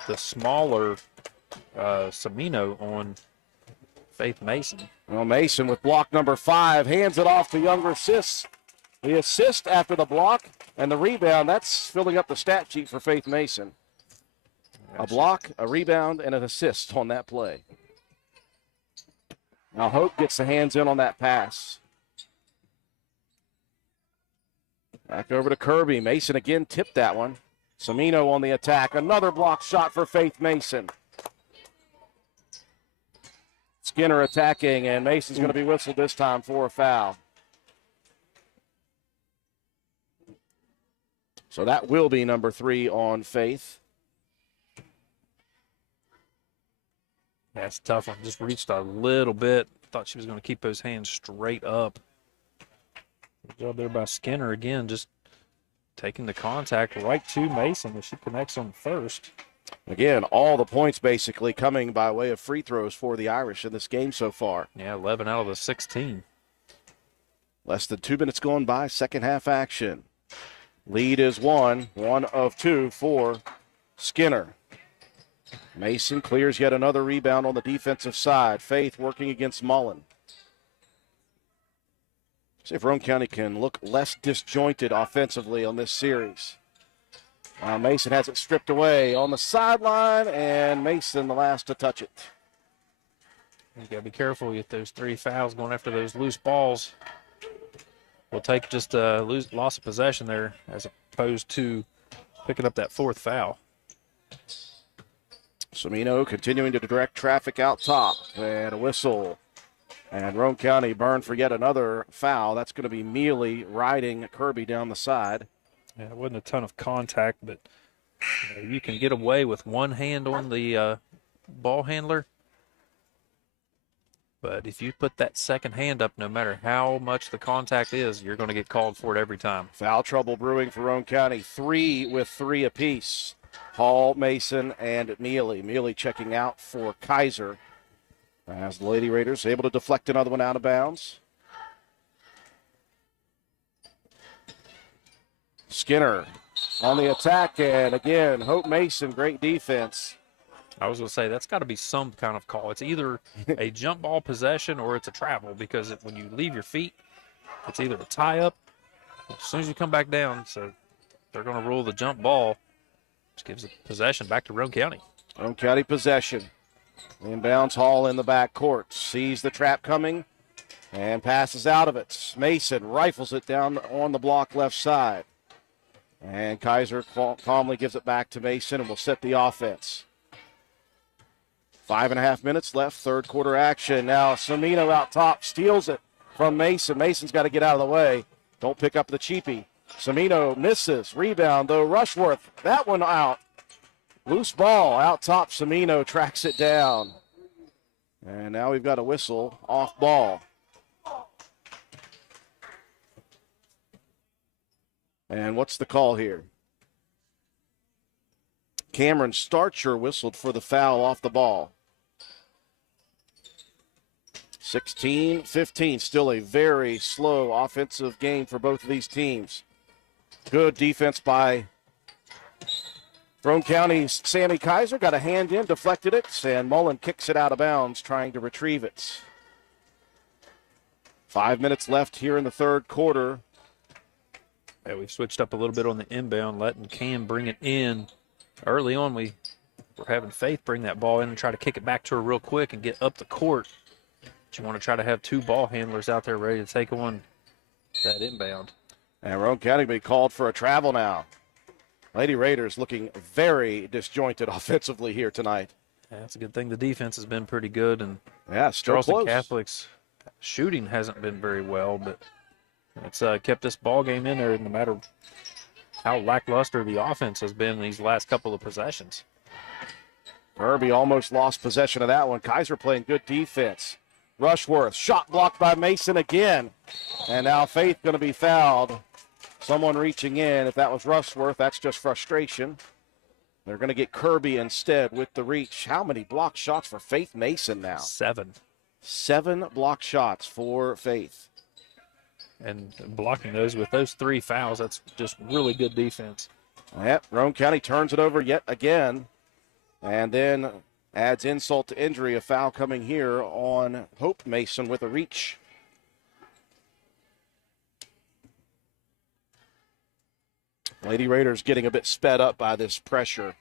the smaller Semino on Faith Mason. Well, Mason with block number 5 hands it off to Younger Sis. The assist after the block and the rebound, that's filling up the stat sheet for Faith Mason. A block, a rebound, and an assist on that play. Now Hope gets the hands in on that pass. Back over to Kirby. Mason again tipped that one. Semino on the attack. Another block shot for Faith Mason. Skinner attacking, and Mason's going to be whistled this time for a foul. So that will be number 3 on Faith. That's a tough one. Just reached a little bit. Thought she was going to keep those hands straight up. Good job there by Skinner again, just taking the contact right to Mason as she connects on first. Again, all the points basically coming by way of free throws for the Irish in this game so far. Yeah, 11 out of the 16. Less than 2 minutes going by, second half action. Lead is 1 of 2 for Skinner. Mason clears yet another rebound on the defensive side. Faith working against Mullen. See if Roane County can look less disjointed offensively on this series. Mason has it stripped away on the sideline, and Mason the last to touch it. You got to be careful. You get those 3 fouls going after those loose balls. We'll take just a loss of possession there as opposed to picking up that 4th foul. Cimino continuing to direct traffic out top, and a whistle. And Roane County burned for yet another foul. That's going to be Mealy riding Kirby down the side. Yeah, it wasn't a ton of contact, but you can get away with one hand on the ball handler. But if you put that second hand up, no matter how much the contact is, you're going to get called for it every time. Foul trouble brewing for Roane County. 3 with 3 apiece. Hall, Mason, and Mealy. Mealy checking out for Kaiser as the Lady Raiders able to deflect another one out of bounds. Skinner on the attack, and again, Hope Mason, great defense. I was going to say, that's got to be some kind of call. It's either a jump ball possession or it's a travel, because when you leave your feet, it's either a tie-up as soon as you come back down. So they're going to rule the jump ball, which gives the possession back to Roane County. Roane County possession. Inbounds Hall in the back court. Sees the trap coming and passes out of it. Mason rifles it down on the block left side. And Kaiser calmly gives it back to Mason and will set the offense. 5.5 minutes left, third quarter action. Now Cimino out top, steals it from Mason. Mason's got to get out of the way. Don't pick up the cheapie. Cimino misses. Rebound, though, Rushworth. That one out. Loose ball out top. Cimino tracks it down. And now we've got a whistle off ball. And what's the call here? Cameron Starcher whistled for the foul off the ball. 16-15, still a very slow offensive game for both of these teams. Good defense by Roane County's Sammy Kaiser. Got a hand in, deflected it, and Mullen kicks it out of bounds, trying to retrieve it. 5 minutes left here in the third quarter. Yeah, we've switched up a little bit on the inbound, letting Cam bring it in. Early on, we were having Faith bring that ball in and try to kick it back to her real quick and get up the court. But you want to try to have 2 ball handlers out there ready to take on that inbound. And Roane County will be called for a travel now. Lady Raiders looking very disjointed offensively here tonight. Yeah, it's a good thing the defense has been pretty good. And yeah, still Charleston close. Catholic's shooting hasn't been very well, but it's kept this ball game in there no matter how lackluster the offense has been these last couple of possessions. Kirby almost lost possession of that one. Kaiser playing good defense. Rushworth, shot blocked by Mason again. And now Faith going to be fouled. Someone reaching in. If that was Rushworth, that's just frustration. They're going to get Kirby instead with the reach. How many block shots for Faith Mason now? 7. 7 block shots for Faith. And blocking those with those 3 fouls, that's just really good defense. Yep, Roane County turns it over yet again. And then adds insult to injury, a foul coming here on Hope Mason with a reach. Lady Raiders getting a bit sped up by this pressure.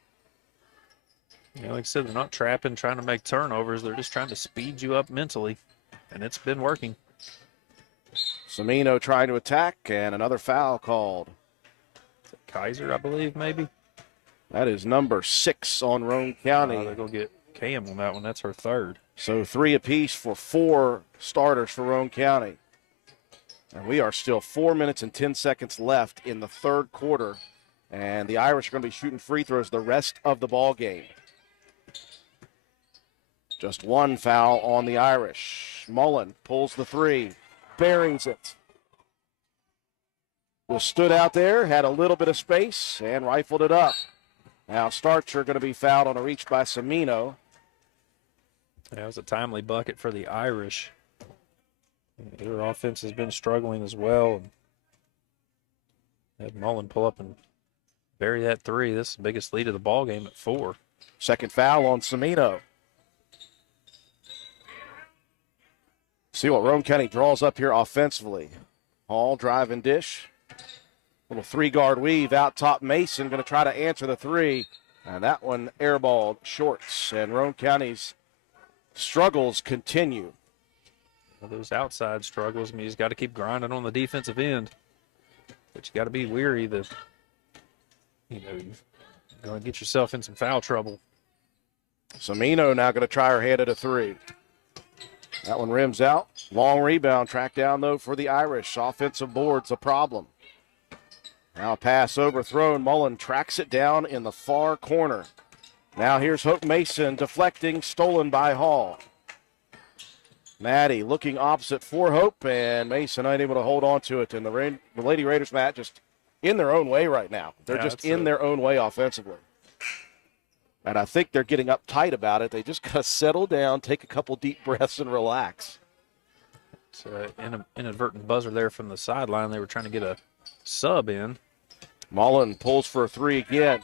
Yeah, like I said, they're not trapping, trying to make turnovers. They're just trying to speed you up mentally, and it's been working. Cimino trying to attack, and another foul called. Kaiser, I believe, maybe. That is number 6 on Roane County. They're going to get Cam on that one. That's her 3rd. So 3 apiece for 4 starters for Roane County. And we are still 4 minutes and 10 seconds left in the third quarter. And the Irish are going to be shooting free throws the rest of the ball game. Just 1 foul on the Irish. Mullen pulls the 3, buries it. Was stood out there, had a little bit of space, and rifled it up. Now Starcher going to be fouled on a reach by Cimino. That was a timely bucket for the Irish. Their offense has been struggling as well. Had Mullen pull up and bury that 3. This is the biggest lead of the ball game at 4. Second foul on Semino. See what Roane County draws up here offensively. Hall drive and dish. Little three-guard weave out top. Mason going to try to answer the three. And that one airballed shorts. And Roane County's struggles continue. Well, those outside struggles, I mean, he's got to keep grinding on the defensive end. But you got to be weary that, you're going to get yourself in some foul trouble. Semino now going to try her hand at a three. That one rims out. Long rebound. Track down, though, for the Irish. Offensive board's a problem. Now a pass overthrown. Mullen tracks it down in the far corner. Now here's Hope Mason deflecting, stolen by Hall. Maddie looking opposite for Hope, and Mason unable to hold on to it. And the Lady Raiders, Matt, just in their own way right now. They're just in their own way offensively. And I think they're getting uptight about it. They just got to settle down, take a couple deep breaths, and relax. It's an inadvertent buzzer there from the sideline. They were trying to get a sub in. Mullen pulls for a three again.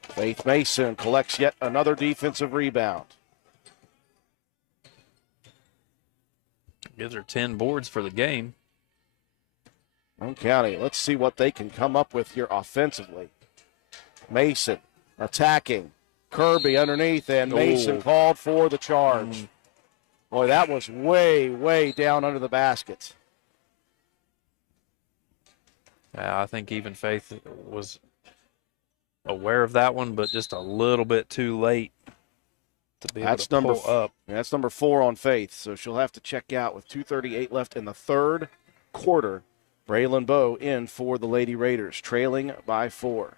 Faith Mason collects yet another defensive rebound. Gives her 10 boards for the game. Roane County, let's see what they can come up with here offensively. Mason attacking. Kirby underneath, and Mason called for the charge. Boy, that was way, way down under the basket. I think even Faith was aware of that one, but just a little bit too late to be able to pull up. That's number 4 on Faith, so she'll have to check out with 2:38 left in the third quarter. Braylon Bowe in for the Lady Raiders, trailing by 4.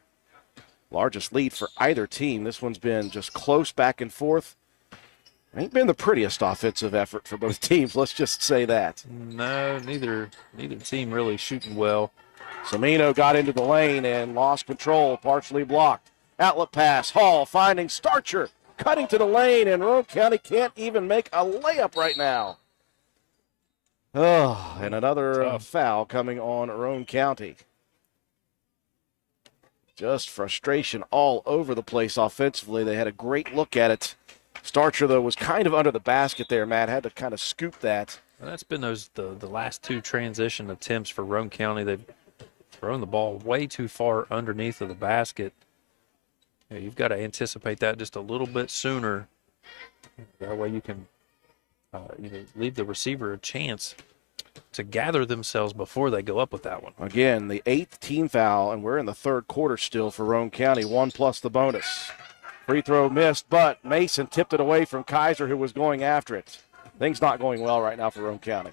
Largest lead for either team. This one's been just close back and forth. Ain't been the prettiest offensive effort for both teams, let's just say that. No, neither team really shooting well. Semino got into the lane and lost control, partially blocked. Outlet pass, Hall finding Starcher, cutting to the lane, and Roane County can't even make a layup right now. Oh, and another foul coming on Roane County. Just frustration all over the place offensively. They had a great look at it. Starcher, though, was kind of under the basket there, Matt. Had to kind of scoop that. Well, that's been the last 2 transition attempts for Roane County. They've thrown the ball way too far underneath of the basket. You've got to anticipate that just a little bit sooner. That way you can leave the receiver a chance to gather themselves before they go up with that one. Again, the 8th team foul, and we're in the third quarter still for Roane County, 1 plus the bonus. Free throw missed, but Mason tipped it away from Kaiser, who was going after it. Things not going well right now for Roane County.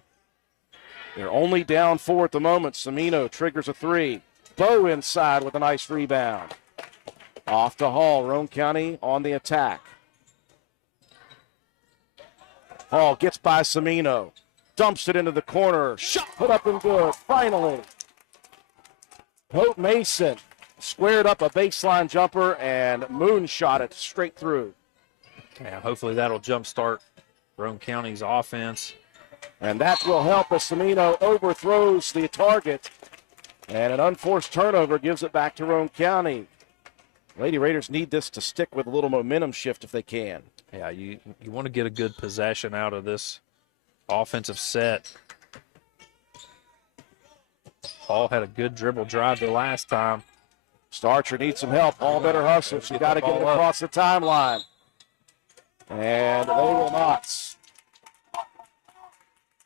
They're only down 4 at the moment. Semino triggers a 3. Bowe inside with a nice rebound. Off to Hall. Roane County on the attack. Hall gets by Semino. Dumps it into the corner. Shot put up and good. Finally. Hope Mason squared up a baseline jumper and moonshot it straight through. Yeah, hopefully that'll jumpstart Roane County's offense. And that will help as Semino overthrows the target. And an unforced turnover gives it back to Roane County. Lady Raiders need this to stick with a little momentum shift if they can. Yeah, you want to get a good possession out of this offensive set. Hall had a good dribble drive the last time. Starcher needs some help. Hall better hustle. She's got to get it across the timeline. And they will not.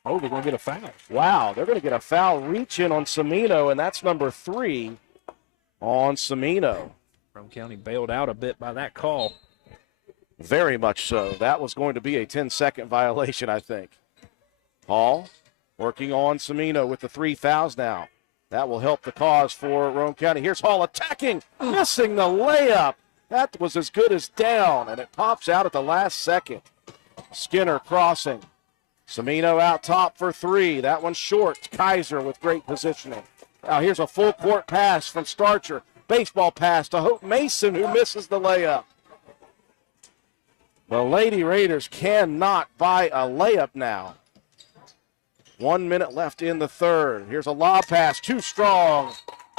Oh, they're going to get a foul. Wow, they're going to get a foul reach in on Semino, and that's number 3 on Semino. Roane County bailed out a bit by that call. Very much so. That was going to be a 10-second violation, I think. Hall working on Semino with the 3 fouls now. That will help the cause for Roane County. Here's Hall attacking, missing the layup. That was as good as down, and it pops out at the last second. Skinner crossing. Semino out top for 3. That one's short. Kaiser with great positioning. Now here's a full court pass from Starcher. Baseball pass to Hope Mason, who misses the layup. The Lady Raiders cannot buy a layup now. 1 minute left in the third. Here's a lob pass, too strong.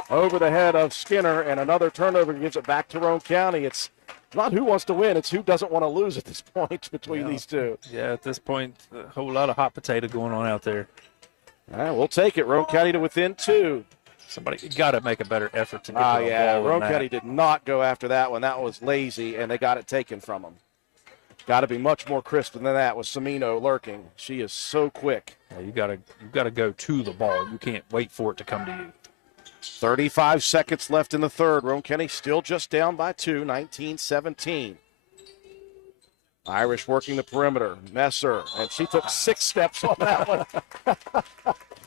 Over the head of Skinner, and another turnover gives it back to Roane County. It's Not who wants to win, it's who doesn't want to lose at this point between these two. Yeah, at this point, a whole lot of hot potato going on out there. All right, we'll take it. Roane County to within 2. Somebody got to make a better effort to get to the ball. Roane County did not go after that one. That was lazy, and they got it taken from them. Got to be much more crisp than that with Semino lurking. She is so quick. Yeah, you got to go to the ball. You can't wait for it to come to you. 35 seconds left in the third. Roane County still just down by 2, 19-17. Irish working the perimeter. Messer, and she took 6 steps on that one.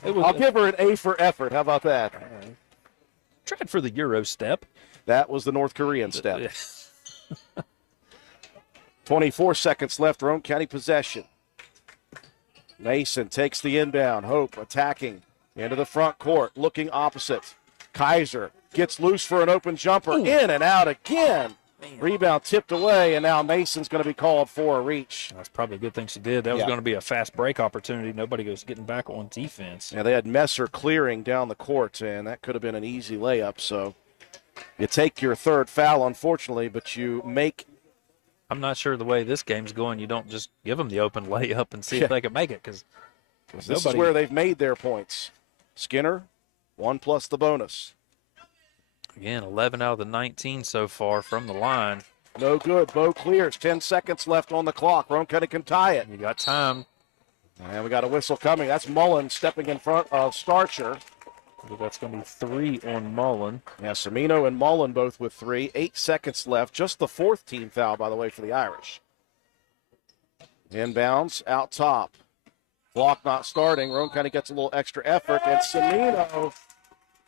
I'll give her an A for effort. How about that? Tried for the Euro step. That was the North Korean step. 24 seconds left. Roane County possession. Mason takes the inbound. Hope attacking into the front court, looking opposite. Kaiser gets loose for an open jumper. In and out again. Rebound tipped away, and now Mason's going to be called for a reach. That's probably a good thing she did. That was going to be a fast break opportunity. Nobody was getting back on defense. Yeah, they had Messer clearing down the court, and that could have been an easy layup. So you take your third foul, unfortunately, but you make. I'm not sure the way this game's going, you don't just give them the open layup and see if they can make it. Because this is where they've made their points. Skinner, 1 plus the bonus. Again, 11 out of the 19 so far from the line. No good. Bo clears. 10 seconds left on the clock. Roane County can tie it. You got time. And we got a whistle coming. That's Mullen stepping in front of Starcher. I think that's going to be 3 on Mullen. Yeah, Semino and Mullen both with 3. 8 seconds left. Just the 4th team foul, by the way, for the Irish. Inbounds out top. Block not starting. Roane County gets a little extra effort. And Semino,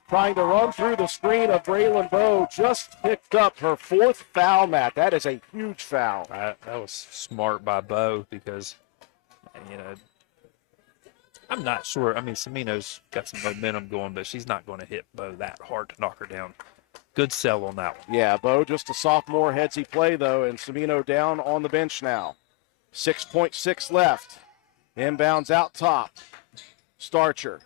trying to run through the screen of Braylon Bowe, just picked up her 4th foul, Matt. That is a huge foul. That was smart by Bowe because, I'm not sure. I mean, Semino's got some momentum going, but she's not going to hit Bowe that hard to knock her down. Good sell on that one. Yeah, Bowe just a sophomore headsy play, though, and Semino down on the bench now. 6.6 left. Inbounds out top. Starcher.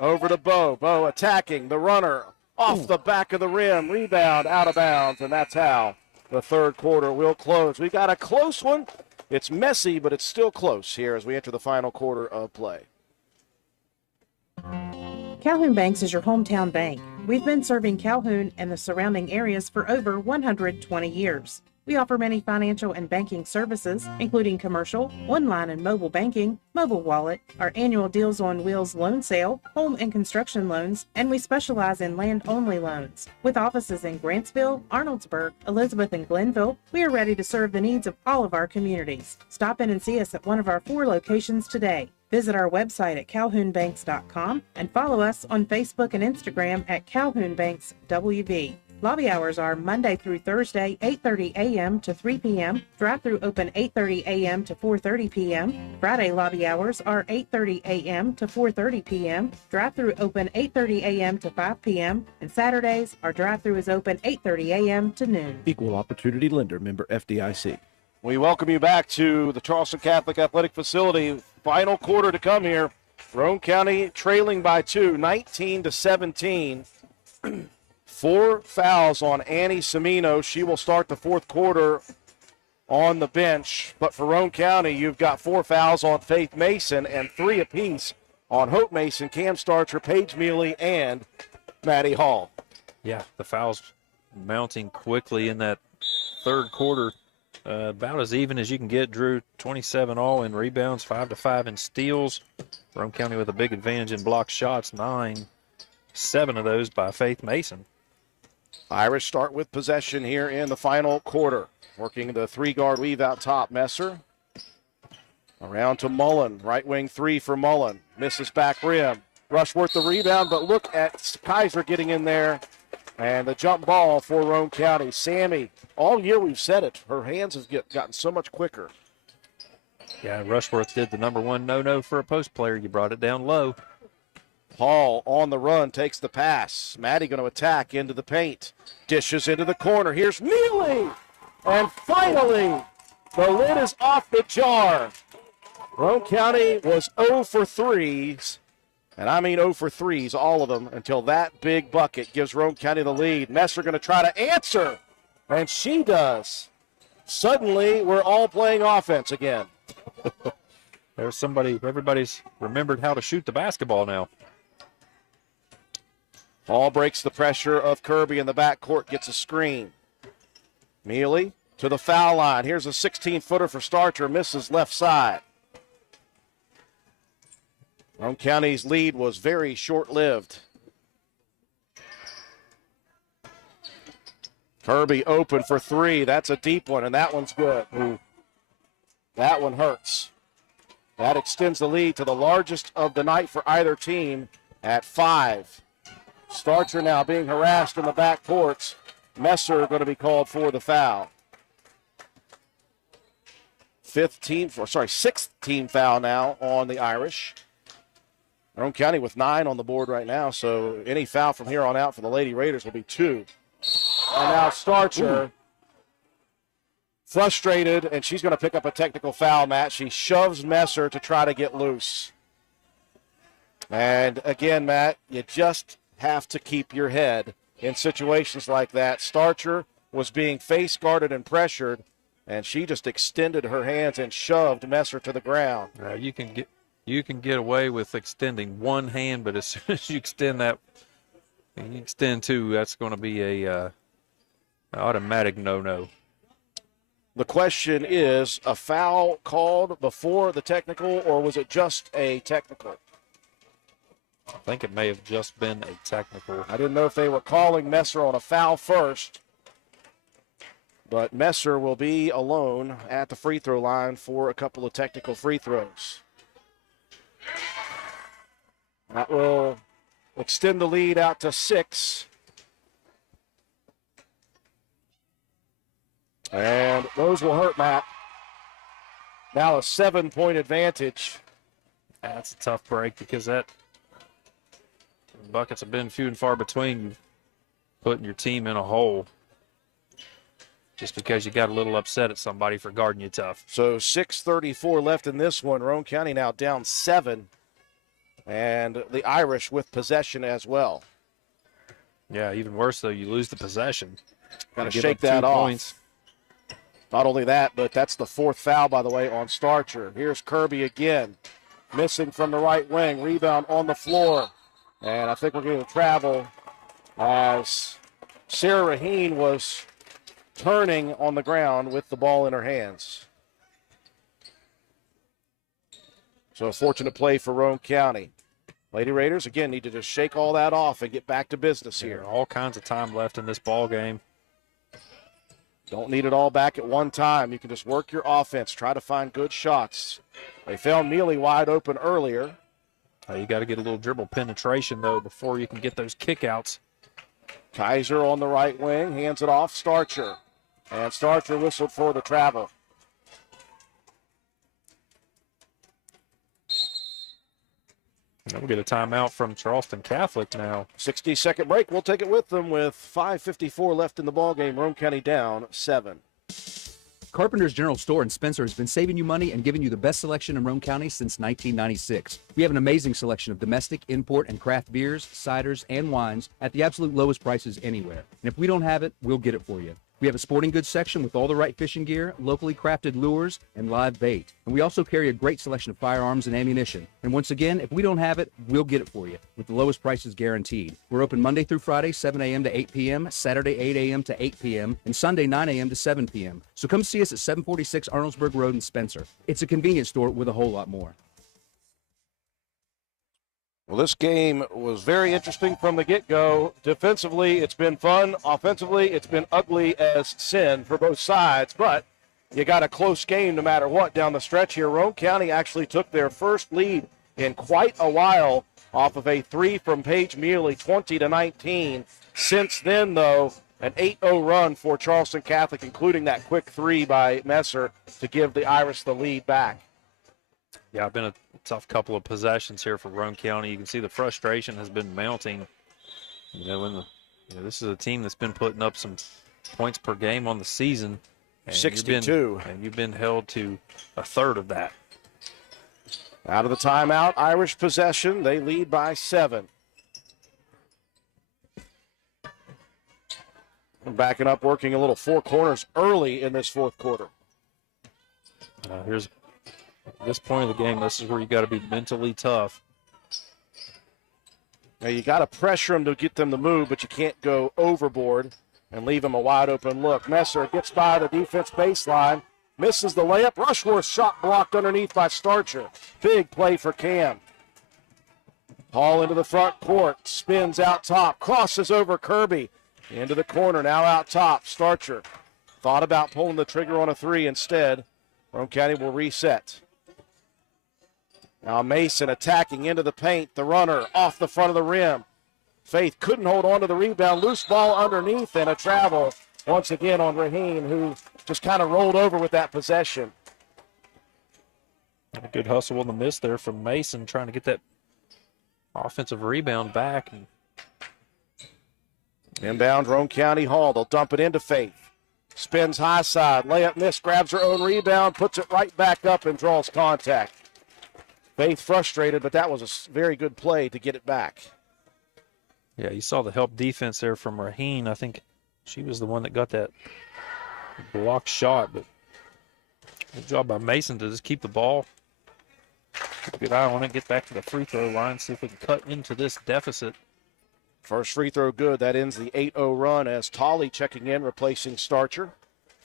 Over to Bowe. Bowe attacking the runner off the back of the rim. Rebound out of bounds, and that's how the third quarter will close. We got a close one. It's messy, but it's still close here as we enter the final quarter of play. Calhoun Banks is your hometown bank. We've been serving Calhoun and the surrounding areas for over 120 years. We offer many financial and banking services, including commercial, online and mobile banking, mobile wallet, our annual Deals on Wheels loan sale, home and construction loans, and we specialize in land-only loans. With offices in Grantsville, Arnoldsburg, Elizabeth, and Glenville, we are ready to serve the needs of all of our communities. Stop in and see us at one of our 4 locations today. Visit our website at calhounbanks.com and follow us on Facebook and Instagram at Calhoun Banks WV. Lobby hours are Monday through Thursday, 8:30 a.m. to 3 p.m. Drive-through open 8:30 a.m. to 4:30 p.m. Friday lobby hours are 8:30 a.m. to 4:30 p.m. Drive-through open 8:30 a.m. to 5 p.m. And Saturdays, our drive-through is open 8:30 a.m. to noon. Equal Opportunity Lender, member FDIC. We welcome you back to the Charleston Catholic Athletic Facility. Final quarter to come here. Roane County trailing by 2, 19-17. 4 fouls on Annie Semino. She will start the fourth quarter on the bench. But for Roane County, you've got 4 fouls on Faith Mason and 3 apiece on Hope Mason, Cam Starcher, Paige Mealy, and Maddie Hall. Yeah, the fouls mounting quickly in that third quarter. About as even as you can get. Drew 27 all in rebounds, 5-5 in steals. Roane County with a big advantage in block shots, 7 of those by Faith Mason. Irish start with possession here in the final quarter. Working the 3-guard weave out top. Messer around to Mullen. Right wing 3 for Mullen. Misses back rim. Rushworth the rebound, but look at Kaiser getting in there. And the jump ball for Roane County. Sammy, all year we've said it, her hands have gotten so much quicker. Yeah, Rushworth did the number 1 no-no for a post player. You brought it down low. Hall on the run, takes the pass. Maddie going to attack into the paint. Dishes into the corner. Here's Mealy. And finally, the lid is off the jar. Roane County was 0 for 3s. And I mean 0 for 3s, all of them, until that big bucket gives Roane County the lead. Messer going to try to answer, and she does. Suddenly, we're all playing offense again. There's somebody, everybody's remembered how to shoot the basketball now. Ball breaks the pressure of Kirby in the backcourt, gets a screen. Mealy to the foul line. Here's a 16-footer for Starcher, misses left side. Roane County's lead was very short-lived. Kirby open for three. That's a deep one, and that one's good. Ooh. That one hurts. That extends the lead to the largest of the night for either team at 5. Starcher now being harassed in the backcourt. Messer going to be called for the foul. Sixth team foul now on the Irish. Roane County with 9 on the board right now, so any foul from here on out for the Lady Raiders will be 2. And now Starcher, frustrated, and she's going to pick up a technical foul, Matt. She shoves Messer to try to get loose. And again, Matt, you just have to keep your head in situations like that. Starcher was being face guarded and pressured, and she just extended her hands and shoved Messer to the ground. You can get away with extending one hand, but as soon as you extend that, you extend two, that's going to be a automatic no-no. The question is, a foul called before the technical, or was it just a technical? I think it may have just been a technical. I didn't know if they were calling Messer on a foul first, but Messer will be alone at the free throw line for a couple of technical free throws. That will extend the lead out to 6. And those will hurt, Matt. Now a 7-point advantage. That's a tough break because that buckets have been few and far between, putting your team in a hole just because you got a little upset at somebody for guarding you tough. So 6:34 left in this one. Roane County now down 7. And the Irish with possession as well. Yeah, even worse, though, you lose the possession. Got to shake that off. Points. Not only that, but that's the 4th foul, by the way, on Starcher. Here's Kirby again, missing from the right wing. Rebound on the floor. And I think we're going to travel as Sarah Raheen was turning on the ground with the ball in her hands. So a fortunate play for Roane County. Lady Raiders, again, need to just shake all that off and get back to business here. All kinds of time left in this ball game. Don't need it all back at one time. You can just work your offense, try to find good shots. They found Neely wide open earlier. You got to get a little dribble penetration, though, before you can get those kickouts. Kaiser on the right wing, hands it off, Starcher. And Starcher whistled for the travel. We'll get a timeout from Charleston Catholic now. 60-second break. We'll take it with them with 5:54 left in the ball game. Roane County down 7. Carpenter's General Store in Spencer has been saving you money and giving you the best selection in Roane County since 1996. We have an amazing selection of domestic, import, and craft beers, ciders, and wines at the absolute lowest prices anywhere. And if we don't have it, we'll get it for you. We have a sporting goods section with all the right fishing gear, locally crafted lures, and live bait. And we also carry a great selection of firearms and ammunition. And once again, if we don't have it, we'll get it for you with the lowest prices guaranteed. We're open Monday through Friday, 7 a.m. to 8 p.m., Saturday, 8 a.m. to 8 p.m., and Sunday, 9 a.m. to 7 p.m. So come see us at 746 Arnold'sburg Road in Spencer. It's a convenience store with a whole lot more. Well, this game was very interesting from the get-go. Defensively, it's been fun. Offensively, it's been ugly as sin for both sides. But you got a close game no matter what down the stretch here. Roane County actually took their first lead in quite a while off of a 3 from Paige Mealy, 20-19. Since then, though, an 8-0 run for Charleston Catholic, including that quick 3 by Messer to give the Irish the lead back. Yeah, it's been a tough couple of possessions here for Roane County. You can see the frustration has been mounting. This is a team that's been putting up some points per game on the season. And 62. You've been held to a third of that. Out of the timeout, Irish possession. They lead by 7. Backing up, working a little four corners early in this fourth quarter. Here's at this point of the game, this is where you got to be mentally tough. Now you got to pressure them to get them to move, but you can't go overboard and leave them a wide open look. Messer gets by the defense baseline, misses the layup. Rushworth shot blocked underneath by Starcher. Big play for Cam. Hall into the front court, spins out top, crosses over Kirby. Into the corner, now out top. Starcher thought about pulling the trigger on a three instead. Roane County will reset. Now Mason attacking into the paint. The runner off the front of the rim. Faith couldn't hold on to the rebound. Loose ball underneath and a travel once again on Raheen, who just kind of rolled over with that possession. A good hustle on the miss there from Mason, trying to get that offensive rebound back. Inbound, Roane County Hall. They'll dump it into Faith. Spins high side. Layup miss, grabs her own rebound, puts it right back up and draws contact. Faith frustrated, but that was a very good play to get it back. Yeah, you saw the help defense there from Raheen. I think she was the one that got that blocked shot, but good job by Mason to just keep the ball. Keep a good eye on it, get back to the free throw line, see if we can cut into this deficit. First free throw good. That ends the 8-0 run as Tolley checking in, replacing Starcher.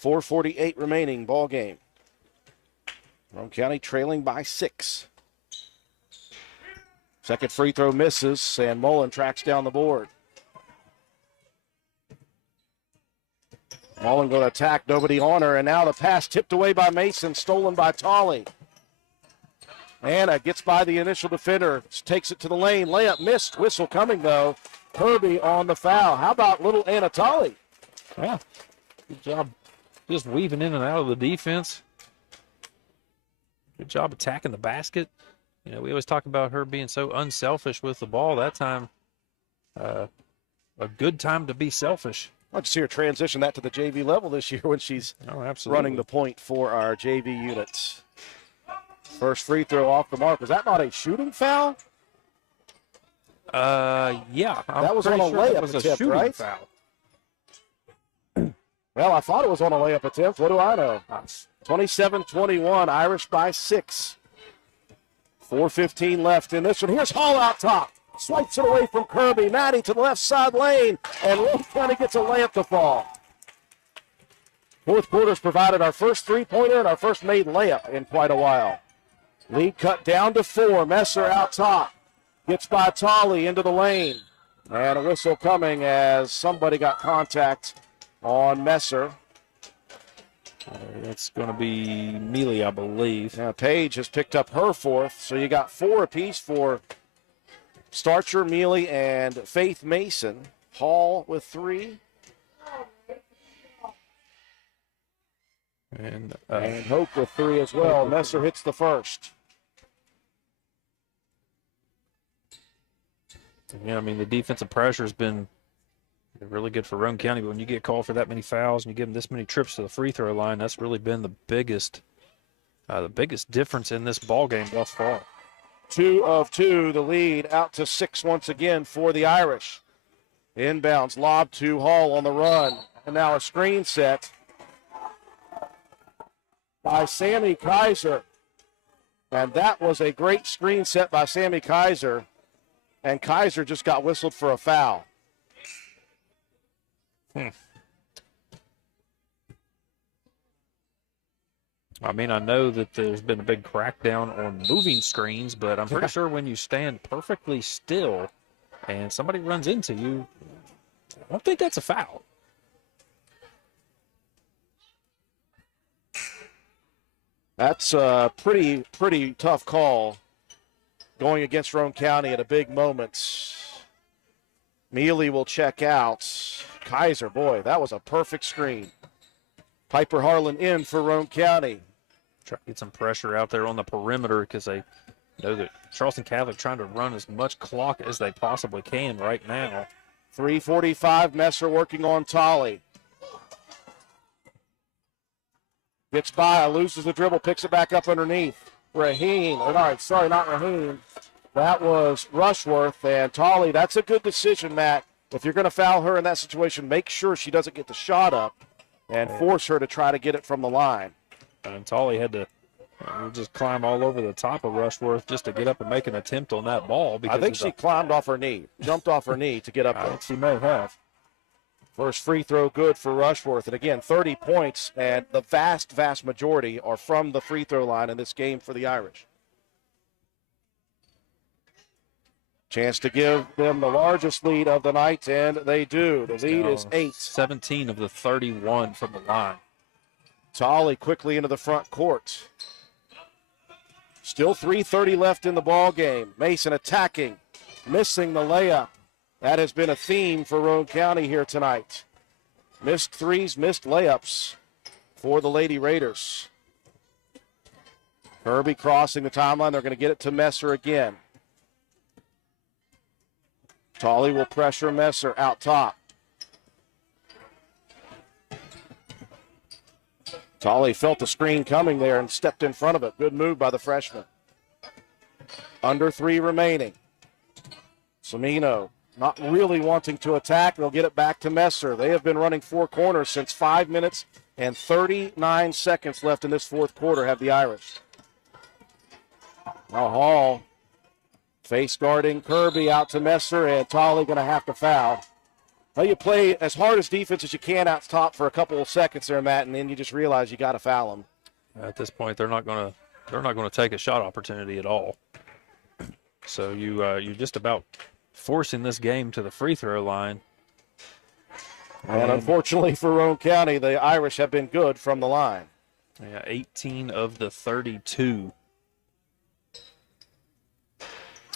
4:48 remaining, ball game. Roane County trailing by 6. Second free throw misses, and Mullen tracks down the board. Mullen going to attack, nobody on her, and now the pass tipped away by Mason, stolen by Tolley. Anna gets by the initial defender, takes it to the lane, layup missed, whistle coming though. Kirby on the foul. How about little Anna Tolley? Yeah, good job just weaving in and out of the defense. Good job attacking the basket. You know, we always talk about her being so unselfish with the ball. That time, a good time to be selfish. I'd like to see her transition that to the JV level this year when she's running the point for our JV units. First free throw off the mark. Was that not a shooting foul? Yeah. That was on a layup attempt, right? Foul. Well, I thought it was on a layup attempt. What do I know? 27-21, Irish by 6. 4:15 left in this one. Here's Hall out top. Swipes it away from Kirby. Maddie to the left side lane. And Roane County gets a layup to fall. Fourth quarter's provided our first three-pointer and our first made layup in quite a while. Lead cut down to 4. Messer out top. Gets by Tolley into the lane. And a whistle coming as somebody got contact on Messer. That's going to be Mealy, I believe. Now Paige has picked up her fourth, so you got 4 apiece for Starcher, Mealy, and Faith Mason. Hall with 3. And Hope with 3 as well. Messer hits the first. Yeah, I mean, the defensive pressure has been really good for Roane County, but when you get called for that many fouls and you give them this many trips to the free throw line, that's really been the biggest difference in this ball game thus far. 2 of 2, the lead out to 6 once again for the Irish. Inbounds, lob to Hall on the run, and now a screen set by Sammy Kaiser. And that was a great screen set by Sammy Kaiser, and Kaiser just got whistled for a foul. I mean, I know that there's been a big crackdown on moving screens, but I'm pretty sure when you stand perfectly still and somebody runs into you, I don't think that's a foul. That's a pretty tough call going against Roane County at a big moment. Mealy will check out. Kaiser, boy, that was a perfect screen. Piper Harlan in for Roane County. Try to get some pressure out there on the perimeter because they know that Charleston Catholic trying to run as much clock as they possibly can right now. 3:45, Messer working on Tolley. Gets by, loses the dribble, picks it back up underneath. Raheen, not Raheen. That was Rushworth, and Tolley, that's a good decision, Matt. if you're going to foul her in that situation, make sure she doesn't get the shot up and force her to try to get it from the line. And Tolley had to just climb all over the top of Rushworth just to get up and make an attempt on that ball. I think she climbed off her knee, jumped off her knee to get up there. She may have. First free throw good for Rushworth. And again, 30 points, and the vast, vast majority are from the free throw line in this game for the Irish. Chance to give them the largest lead of the night, and they do. The lead is 8. 17 of the 31 from the line. Tolley quickly into the front court. Still 3:30 left in the ball game. Mason attacking, missing the layup. That has been a theme for Roane County here tonight. Missed threes, missed layups for the Lady Raiders. Kirby crossing the timeline. They're going to get it to Messer again. Tolley will pressure Messer out top. Tolley felt the screen coming there and stepped in front of it. Good move by the freshman. Under 3 remaining. Cimino not really wanting to attack. They'll get it back to Messer. They have been running 4 corners since 5 minutes and 39 seconds left in this fourth quarter have the Irish. Now Hall face guarding Kirby out to Messer, and Tolley going to have to foul. Well, you play as hard as defense as you can out top for a couple of seconds there, Matt, and then you just realize you got to foul them. At this point, they're not going to take a shot opportunity at all. So you're just about forcing this game to the free throw line. And unfortunately for Roane County, the Irish have been good from the line. Yeah, 18 of the 32.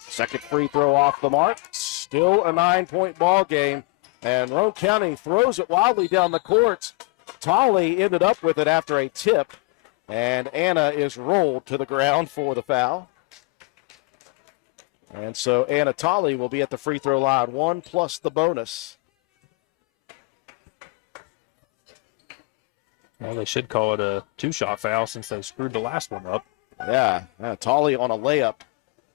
Second free throw off the mark. Still a 9-point ball game. And Roane County throws it wildly down the court. Tolley ended up with it after a tip. And Anna is rolled to the ground for the foul. And so Anna Tolley will be at the free throw line. 1 plus the bonus. Well, they should call it a 2-shot foul since they screwed the last one up. Yeah, Tolley on a layup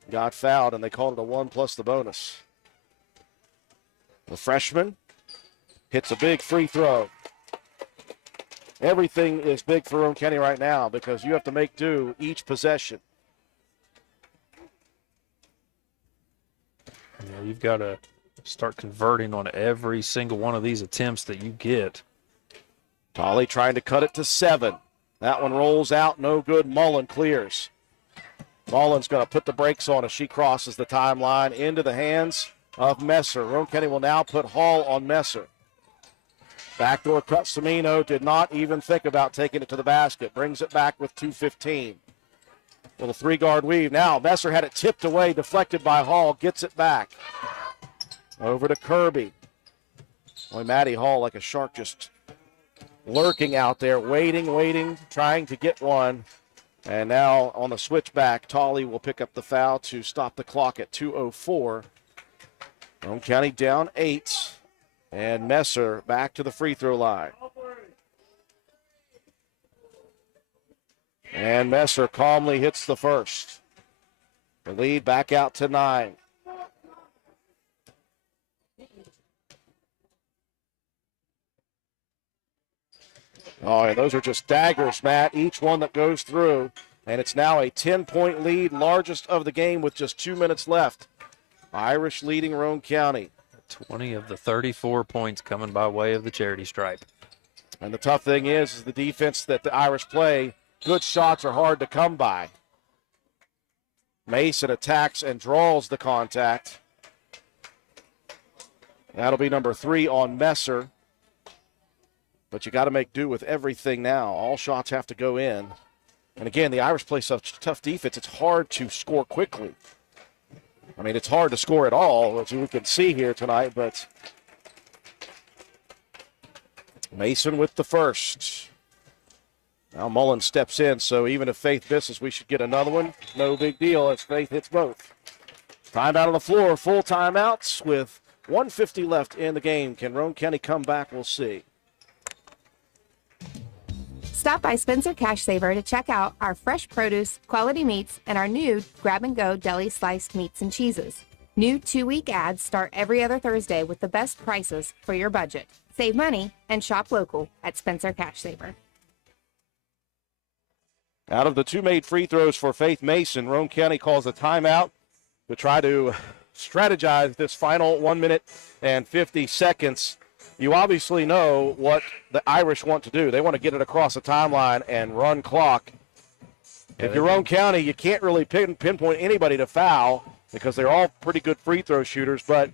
got fouled, and they called it a 1 plus the bonus. The freshman hits a big free throw. Everything is big for Roane County right now because you have to make do each possession. Yeah, you've got to start converting on every single one of these attempts that you get. Tolley trying to cut it to 7. That one rolls out, no good. Mullen clears. Mullen's going to put the brakes on as she crosses the timeline into the hands of Messer. Roane County will now put Hall on Messer. Backdoor cut. Cimino did not even think about taking it to the basket. Brings it back with 2:15. Little 3-guard weave. Now Messer had it tipped away, deflected by Hall. Gets it back. Over to Kirby. Boy, Maddie Hall like a shark just lurking out there, waiting, trying to get one. And now on the switchback, Tolley will pick up the foul to stop the clock at 2:04. Roane County down 8. And Messer back to the free throw line. And Messer calmly hits the first. The lead back out to 9. Oh, and those are just daggers, Matt, each one that goes through. And it's now a 10-point lead, largest of the game with just 2 minutes left. Irish leading Roane County. 20 of the 34 points coming by way of the charity stripe. And the tough thing is the defense that the Irish play, good shots are hard to come by. Mason attacks and draws the contact. That'll be number 3 on Messer. But you got to make do with everything now. All shots have to go in. And again, the Irish play such tough defense, it's hard to score quickly. I mean, it's hard to score at all, as we can see here tonight, but Mason with the first. Now Mullen steps in, so even if Faith misses, we should get another one. No big deal as Faith hits both. Timeout on the floor, full timeouts with 1:50 left in the game. Can Roane County come back? We'll see. Stop by Spencer Cash Saver to check out our fresh produce, quality meats, and our new grab-and-go deli sliced meats and cheeses. New 2-week ads start every other Thursday with the best prices for your budget. Save money and shop local at Spencer Cash Saver. Out of the 2 made free throws for Faith Mason, Roane County calls a timeout to try to strategize this final 1 minute and 50 seconds. You obviously know what the Irish want to do. They want to get it across the timeline and run clock. If you're Roane County, you can't really pinpoint anybody to foul because they're all pretty good free throw shooters. But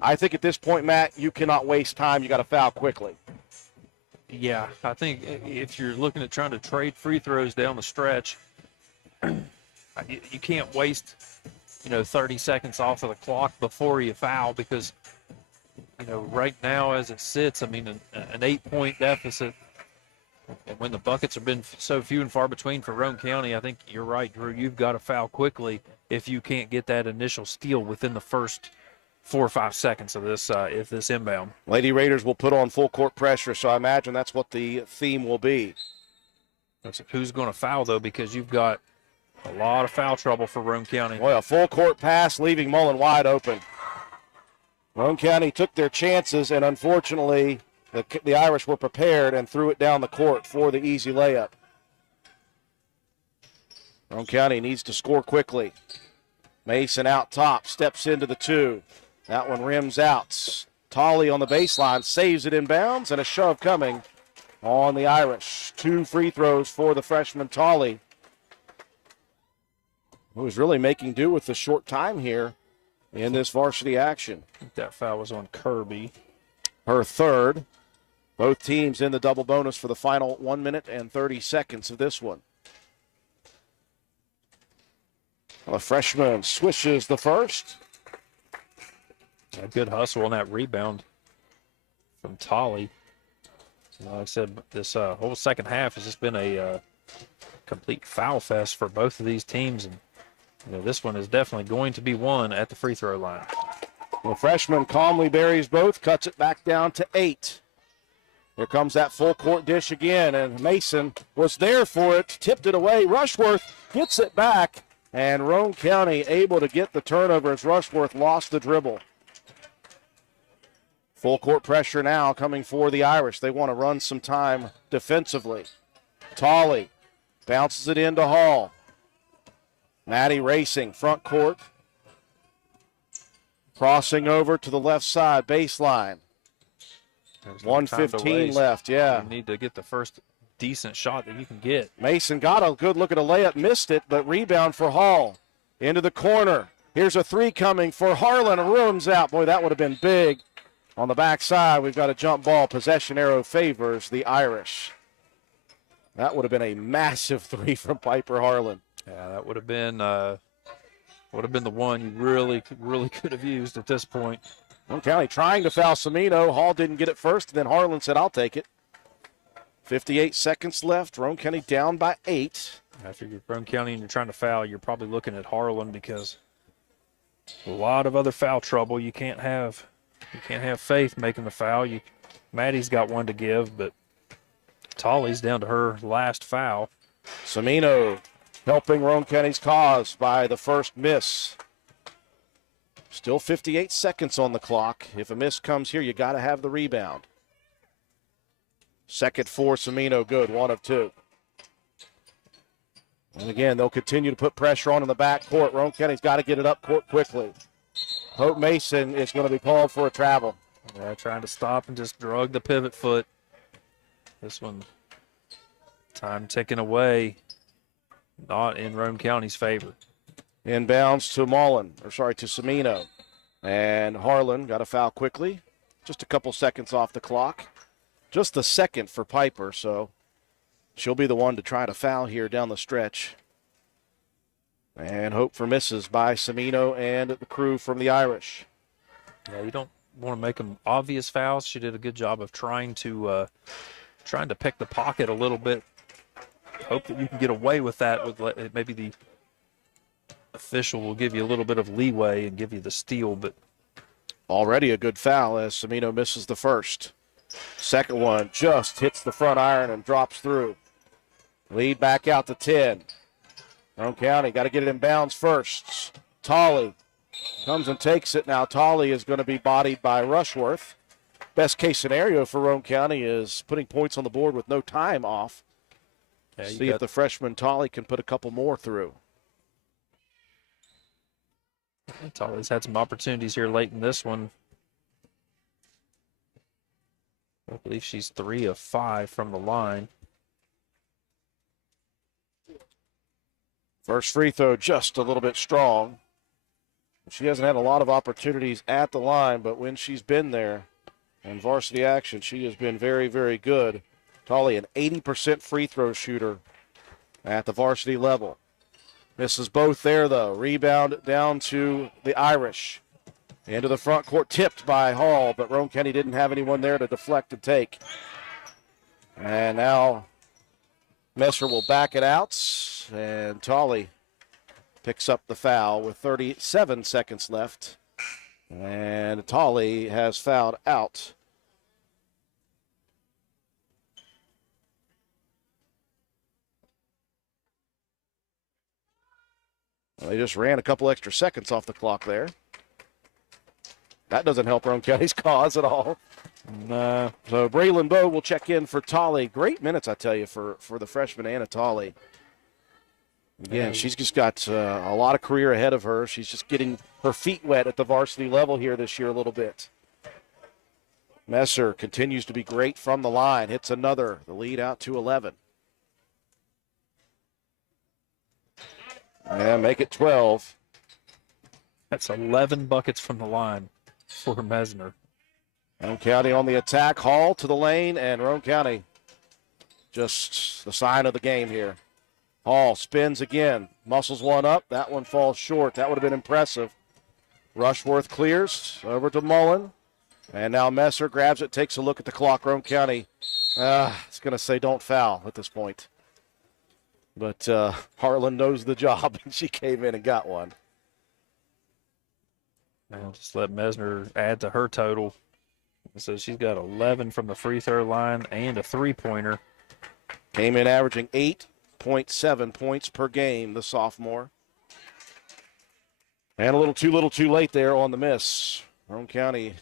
I think at this point, Matt, you cannot waste time. You got to foul quickly. Yeah, I think if you're looking at trying to trade free throws down the stretch, you can't waste, 30 seconds off of the clock before you foul because, right now as it sits, an 8-point deficit, and when the buckets have been so few and far between for Roane County, I think you're right, Drew. You've got to foul quickly if you can't get that initial steal within the first 4 or 5 seconds of this, if this inbound. Lady Raiders will put on full court pressure, so I imagine that's what the theme will be. Who's going to foul, though, because you've got a lot of foul trouble for Roane County. Boy, a full court pass leaving Mullen wide open. Roane County took their chances, and unfortunately, the Irish were prepared and threw it down the court for the easy layup. Roane County needs to score quickly. Mason out top, steps into the 2. That one rims out. Tolley on the baseline, saves it in bounds, and a shove coming on the Irish. 2 free throws for the freshman Tolley, who's really making do with the short time here in this varsity action. I think that foul was on Kirby. Her third. Both teams in the double bonus for the final 1 minute and 30 seconds of this one. Well, the freshman swishes the first. A good hustle on that rebound from Tolley. Like I said, this whole second half has just been a complete foul fest for both of these teams. And this one is definitely going to be won at the free throw line. The freshman calmly buries both, cuts it back down to 8. Here comes that full court dish again, and Mason was there for it, tipped it away. Rushworth gets it back, and Roane County able to get the turnover as Rushworth lost the dribble. Full court pressure now coming for the Irish. They want to run some time defensively. Tolley bounces it into Hall. Maddie racing front court. Crossing over to the left side baseline. 1:15 left, yeah. You need to get the first decent shot that you can get. Mason got a good look at a layup, missed it, but rebound for Hall. Into the corner. Here's a 3 coming for Harlan. Rooms out. Boy, that would have been big. On the backside, we've got a jump ball. Possession arrow favors the Irish. That would have been a massive 3 from Piper Harlan. Yeah, that would have been the one you really could have used at this point. Roane County trying to foul Semino. Hall didn't get it first, and then Harlan said, I'll take it. 58 seconds left. Roane County down by 8. I figure Roane County and you're trying to foul, you're probably looking at Harlan because a lot of other foul trouble. You can't have Faith making the foul. Maddie's got one to give, but Tolley's down to her last foul. Semino helping Roane County's cause by the first miss. Still 58 seconds on the clock. If a miss comes here, you got to have the rebound. Second for Semino, good, 1 of 2. And again, they'll continue to put pressure on in the back court. Roane County's got to get it up court quickly. Hope Mason is going to be called for a travel. Yeah, trying to stop and just drug the pivot foot. This one, time ticking away, not in Roane County's favor. Inbounds to to Semino. And Harlan got a foul quickly. Just a couple seconds off the clock. Just the second for Piper, so she'll be the one to try to foul here down the stretch. And hope for misses by Semino and the crew from the Irish. Yeah, you don't want to make them obvious fouls. She did a good job of trying to pick the pocket a little bit. Hope that you can get away with that. With maybe the official will give you a little bit of leeway and give you the steal, but already a good foul as Semino misses the first. Second one just hits the front iron and drops through. Lead back out to 10. Roane County got to get it in bounds first. Tolley Comes and takes it. Now Tolley is going to be bodied by Rushworth. Best case scenario for Roane County is putting points on the board with no time off. Yeah, See if the freshman Tolley can put a couple more through. Tolley's had some opportunities here late in this one. I believe she's 3 of 5 from the line. First free throw just a little bit strong. She hasn't had a lot of opportunities at the line, but when she's been there in varsity action, she has been very, very good. Tolley, an 80% free throw shooter at the varsity level. Misses both there, though. Rebound down to the Irish. Into the front court, tipped by Hall, but Roane County didn't have anyone there to deflect and take. And now Messer will back it out, and Tolley picks up the foul with 37 seconds left. And Tolley has fouled out. Well, they just ran a couple extra seconds off the clock there. That doesn't help Roane County's cause at all. No. So Braylon Bowe will check in for Tolley. Great minutes, I tell you, for the freshman Anna Tolley. Again, she's just got a lot of career ahead of her. She's just getting her feet wet at the varsity level here this year a little bit. Messer continues to be great from the line. Hits another. The lead out to 11. And make it 12. That's 11 buckets from the line for Mesner. Roane County on the attack. Hall to the lane, and Roane County just the sign of the game here. Hall spins again, muscles one up. That one falls short. That would have been impressive. Rushworth clears over to Mullen. And now Messer grabs it, takes a look at the clock. Roane County, it's going to say don't foul at this point. But Harlan knows the job, and she came in and got one. And just let Mesner add to her total. So she's got 11 from the free throw line and a three-pointer. Came in averaging 8.7 points per game, the sophomore. And a little too late there on the miss. Roane County,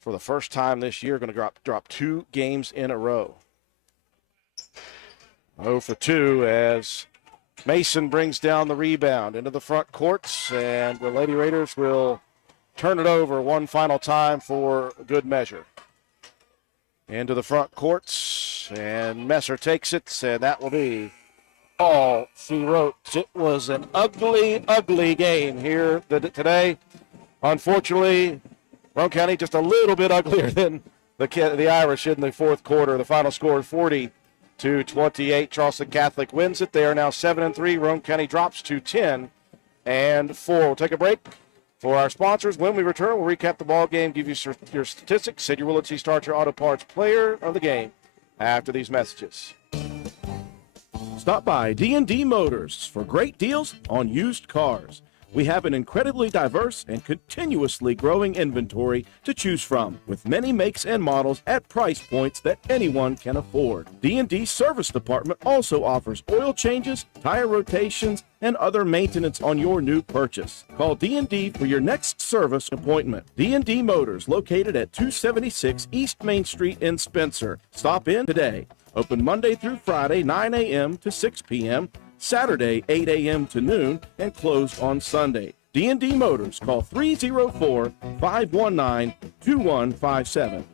for the first time this year, going to drop 2 games in a row. 0 for 2 as Mason brings down the rebound into the front courts, and the Lady Raiders will turn it over one final time for good measure. Into the front courts, and Messer takes it, and that will be all she wrote. It was an ugly, ugly game here today. Unfortunately, Roane County just a little bit uglier than the Irish in the fourth quarter. The final score 40-28. Charleston Catholic wins it. They are now 7-3. Roane County drops to 10-4. We'll take a break for our sponsors. When we return, we'll recap the ball game, give you your statistics, and your Willard Starcher Auto Parts player of the game after these messages. Stop by D&D Motors for great deals on used cars. We have an incredibly diverse and continuously growing inventory to choose from, with many makes and models at price points that anyone can afford. D&D Service Department also offers oil changes, tire rotations, and other maintenance on your new purchase. Call D&D for your next service appointment. D&D Motors, located at 276 East Main Street in Spencer. Stop in today. Open Monday through Friday, 9 a.m. to 6 p.m., Saturday, 8 a.m. to noon, and closed on Sunday. D&D Motors, call 304-519-2157.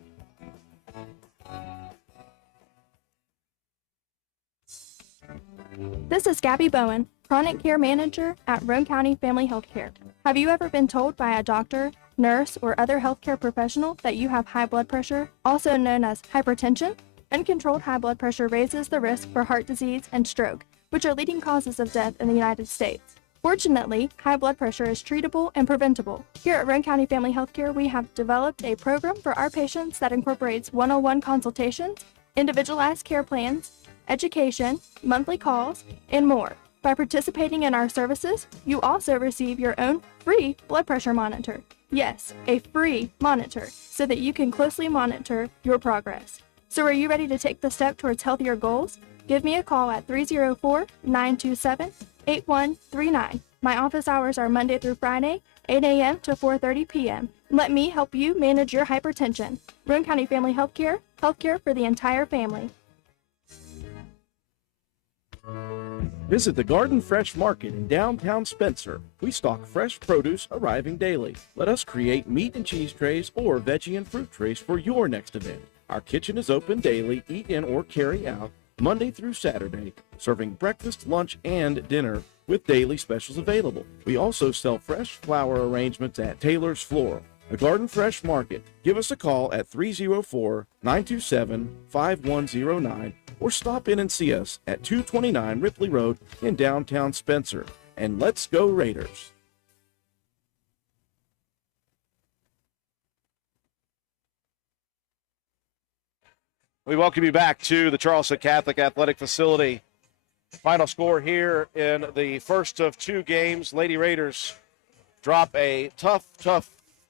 This is Gabby Bowen, Chronic Care Manager at Roane County Family Healthcare. Have you ever been told by a doctor, nurse, or other healthcare professional that you have high blood pressure, also known as hypertension? Uncontrolled high blood pressure raises the risk for heart disease and stroke, which are leading causes of death in the United States. Fortunately, high blood pressure is treatable and preventable. Here at Roane County Family Healthcare, we have developed a program for our patients that incorporates one-on-one consultations, individualized care plans, education, monthly calls, and more. By participating in our services, you also receive your own free blood pressure monitor. Yes, a free monitor, so that you can closely monitor your progress. So are you ready to take the step towards healthier goals? Give me a call at 304-927-3700 8139. My office hours are Monday through Friday, 8 a.m. to 4:30 p.m. Let me help you manage your hypertension. Roane County Family Healthcare, healthcare for the entire family. Visit the Garden Fresh Market in downtown Spencer. We stock fresh produce arriving daily. Let us create meat and cheese trays or veggie and fruit trays for your next event. Our kitchen is open daily, eat in or carry out, Monday through Saturday, serving breakfast, lunch, and dinner with daily specials available. We also sell fresh flower arrangements at Taylor's Floral. The Garden Fresh Market. Give us a call at 304-927-5109 or stop in and see us at 229 Ripley Road in downtown Spencer. And let's go Raiders! We welcome you back to the Charleston Catholic Athletic Facility. Final score here in the first of two games. Lady Raiders drop a tough,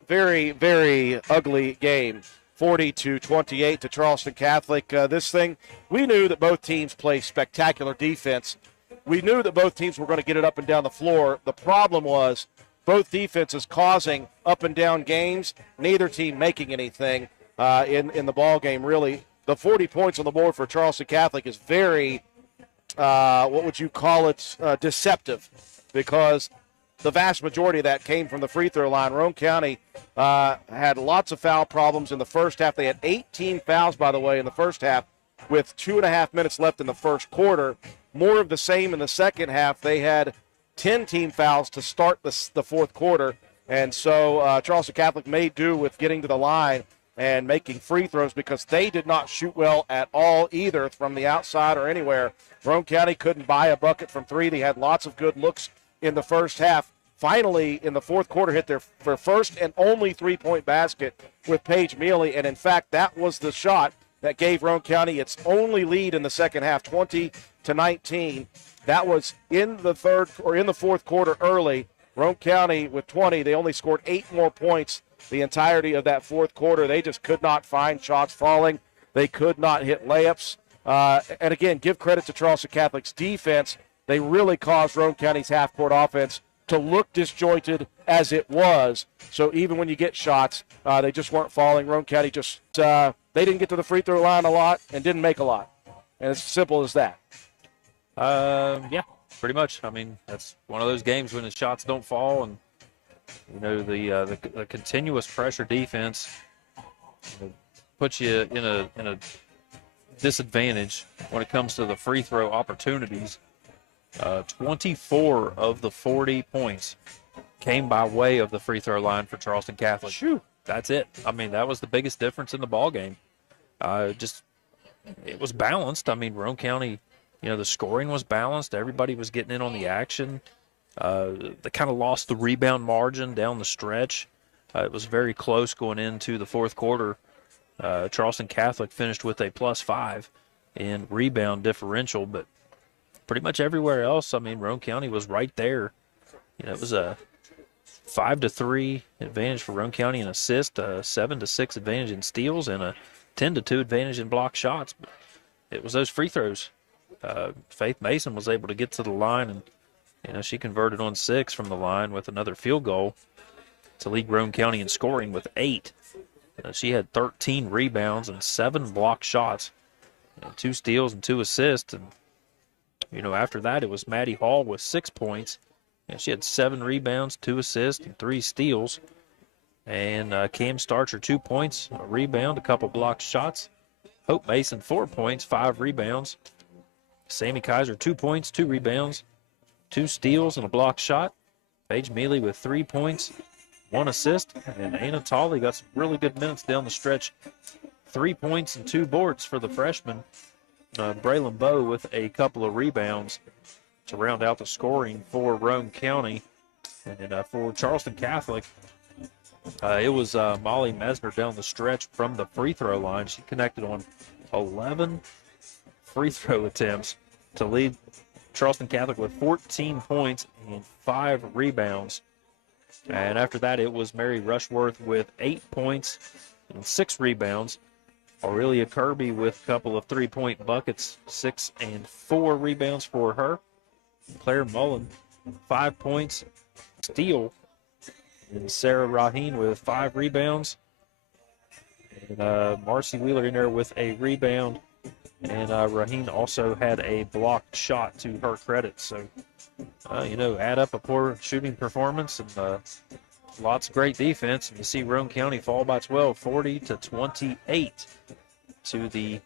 very, very ugly game, 40-28 to Charleston Catholic. This thing, we knew that both teams play spectacular defense. We knew that both teams were going to get it up and down the floor. The problem was both defenses causing up and down games, neither team making anything in the ball game, really. The 40 points on the board for Charleston Catholic is very, what would you call it, deceptive, because the vast majority of that came from the free throw line. Roane County had lots of foul problems in the first half. They had 18 fouls, by the way, in the first half with 2.5 minutes left in the first quarter. More of the same in the second half. They had 10 team fouls to start the fourth quarter, and so Charleston Catholic made do with getting to the line and making free throws because they did not shoot well at all either from the outside or anywhere. Roane County couldn't buy a bucket from three. They had lots of good looks in the first half. Finally, in the fourth quarter, hit their first and only three-point basket with Paige Mealy, and in fact, that was the shot that gave Roane County its only lead in the second half, 20-19. That was in the fourth quarter early. Roane County with 20, they only scored 8 more points the entirety of that fourth quarter. They just could not find shots falling. They could not hit layups. And again, give credit to Charleston Catholic's defense. They really caused Roane County's half-court offense to look disjointed as it was. So even when you get shots, they just weren't falling. Roane County just, they didn't get to the free throw line a lot and didn't make a lot. And it's simple as that. Yeah, pretty much. I mean, that's one of those games when the shots don't fall, and you know the continuous pressure defense puts you in a disadvantage when it comes to the free throw opportunities. 24 of the 40 points came by way of the free throw line for Charleston Catholic. Shoot. That's it. I mean, that was the biggest difference in the ball game. It was balanced. I mean, Roane County, you know, the scoring was balanced. Everybody was getting in on the action. They kind of lost the rebound margin down the stretch. It was very close going into the fourth quarter. Charleston Catholic finished with a +5 in rebound differential, but pretty much everywhere else, I mean, Roane County was right there. You know, it was a 5-3 advantage for Roane County in assists, a 7-6 advantage in steals, and a 10-2 advantage in block shots. But it was those free throws. Faith Mason was able to get to the line, and you know, she converted on 6 from the line with another field goal to lead Roane County in scoring with 8. She had 13 rebounds and 7 block shots, and 2 steals and 2 assists. And you know, after that, it was Maddie Hall with 6 points. And she had 7 rebounds, 2 assists, and 3 steals. And Cam Starcher, 2 points, a rebound, a couple blocked shots. Hope Mason, 4 points, 5 rebounds. Sammy Kaiser, 2 points, 2 rebounds, 2 steals, and a blocked shot. Paige Mealy with 3 points, 1 assist. And Anna Tolley got some really good minutes down the stretch. 3 points and 2 boards for the freshman. Braylon Bowe with a couple of rebounds to round out the scoring for Roane County. And for Charleston Catholic, it was Molly Mesner down the stretch from the free throw line. She connected on 11 free throw attempts to lead Charleston Catholic with 14 points and 5 rebounds. And after that, it was Mary Rushworth with 8 points and 6 rebounds. Aurelia Kirby with a couple of 3-point buckets, 6 and 4 rebounds for her. Claire Mullen, 5 points, steal. And Sarah Raheen with 5 rebounds. And Marcy Wheeler in there with a rebound. And Raheen also had a blocked shot to her credit. So, add up a poor shooting performance and lots of great defense. And you see Roane County fall by 12, 40-28 to the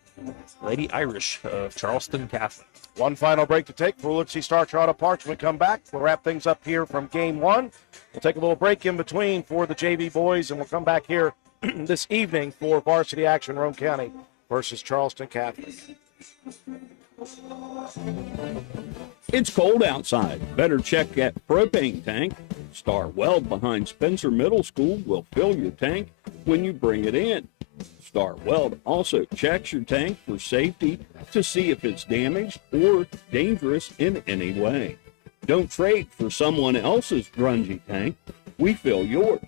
Lady Irish of Charleston Catholic. One final break to take for Willard C. Starch Auto Parts. When we come back, we'll wrap things up here from game one. We'll take a little break in between for the JV boys, and we'll come back here this evening for varsity action, Roane County versus Charleston Catholic. It's cold outside. Better check that propane tank. Star Weld behind Spencer Middle School will fill your tank when you bring it in. Star Weld also checks your tank for safety to see if it's damaged or dangerous in any way. Don't trade for someone else's grungy tank. We fill yours.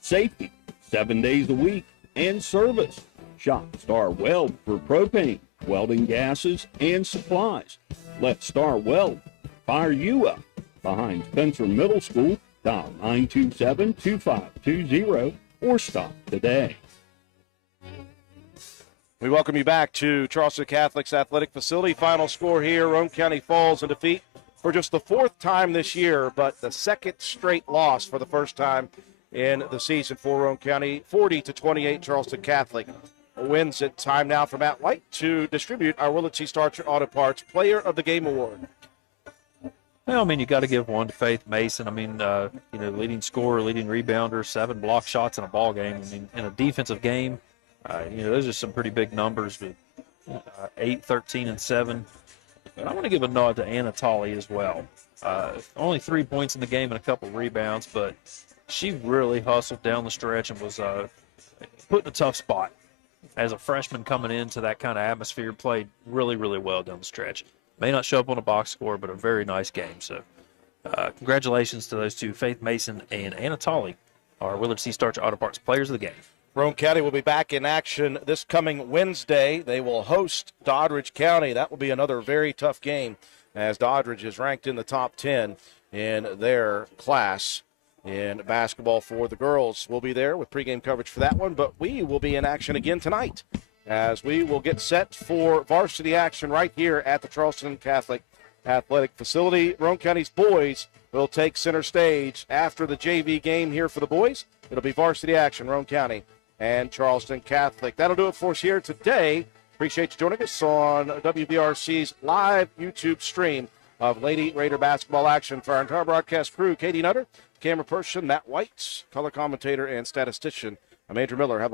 Safety, 7 days a week, and service. Shop Star Weld for propane, welding gases, and supplies. Let Star Weld fire you up. Behind Spencer Middle School, dial 927-2520 or stop today. We welcome you back to Charleston Catholic's athletic facility. Final score here, Roane County falls in defeat for just the 4th time this year, but the 2nd straight loss for the first time in the season for Roane County. 40-28, Charleston Catholic wins it. Time now for Matt White to distribute our Willard C. Starcher Auto Parts Player of the Game Award. Well, you got to give one to Faith Mason. Leading scorer, leading rebounder, 7 block shots in a ball game. In a defensive game, those are some pretty big numbers with 8, 13, and 7. But I want to give a nod to Anna Tolley as well. Only 3 points in the game and a couple rebounds, but she really hustled down the stretch and was put in a tough spot. As a freshman coming into that kind of atmosphere, played really, really well down the stretch. May not show up on a box score, but a very nice game. So congratulations to those two, Faith Mason and Anna Tolley, our Willard C. Starch Auto Parts Players of the Game. Roane County will be back in action this coming Wednesday. They will host Doddridge County. That will be another very tough game, as Doddridge is ranked in the top 10 in their class in basketball for the girls. We'll be there with pregame coverage for that one, but we will be in action again tonight as we will get set for varsity action right here at the Charleston Catholic Athletic Facility. Roane County's boys will take center stage after the JV game here for the boys. It'll be varsity action, Roane County and Charleston Catholic. That'll do it for us here today. Appreciate you joining us on WBRC's live YouTube stream of Lady Raider basketball action. For our entire broadcast crew, Katie Nutter, camera person Matt White, color commentator and statistician, I'm Andrew Miller. Have a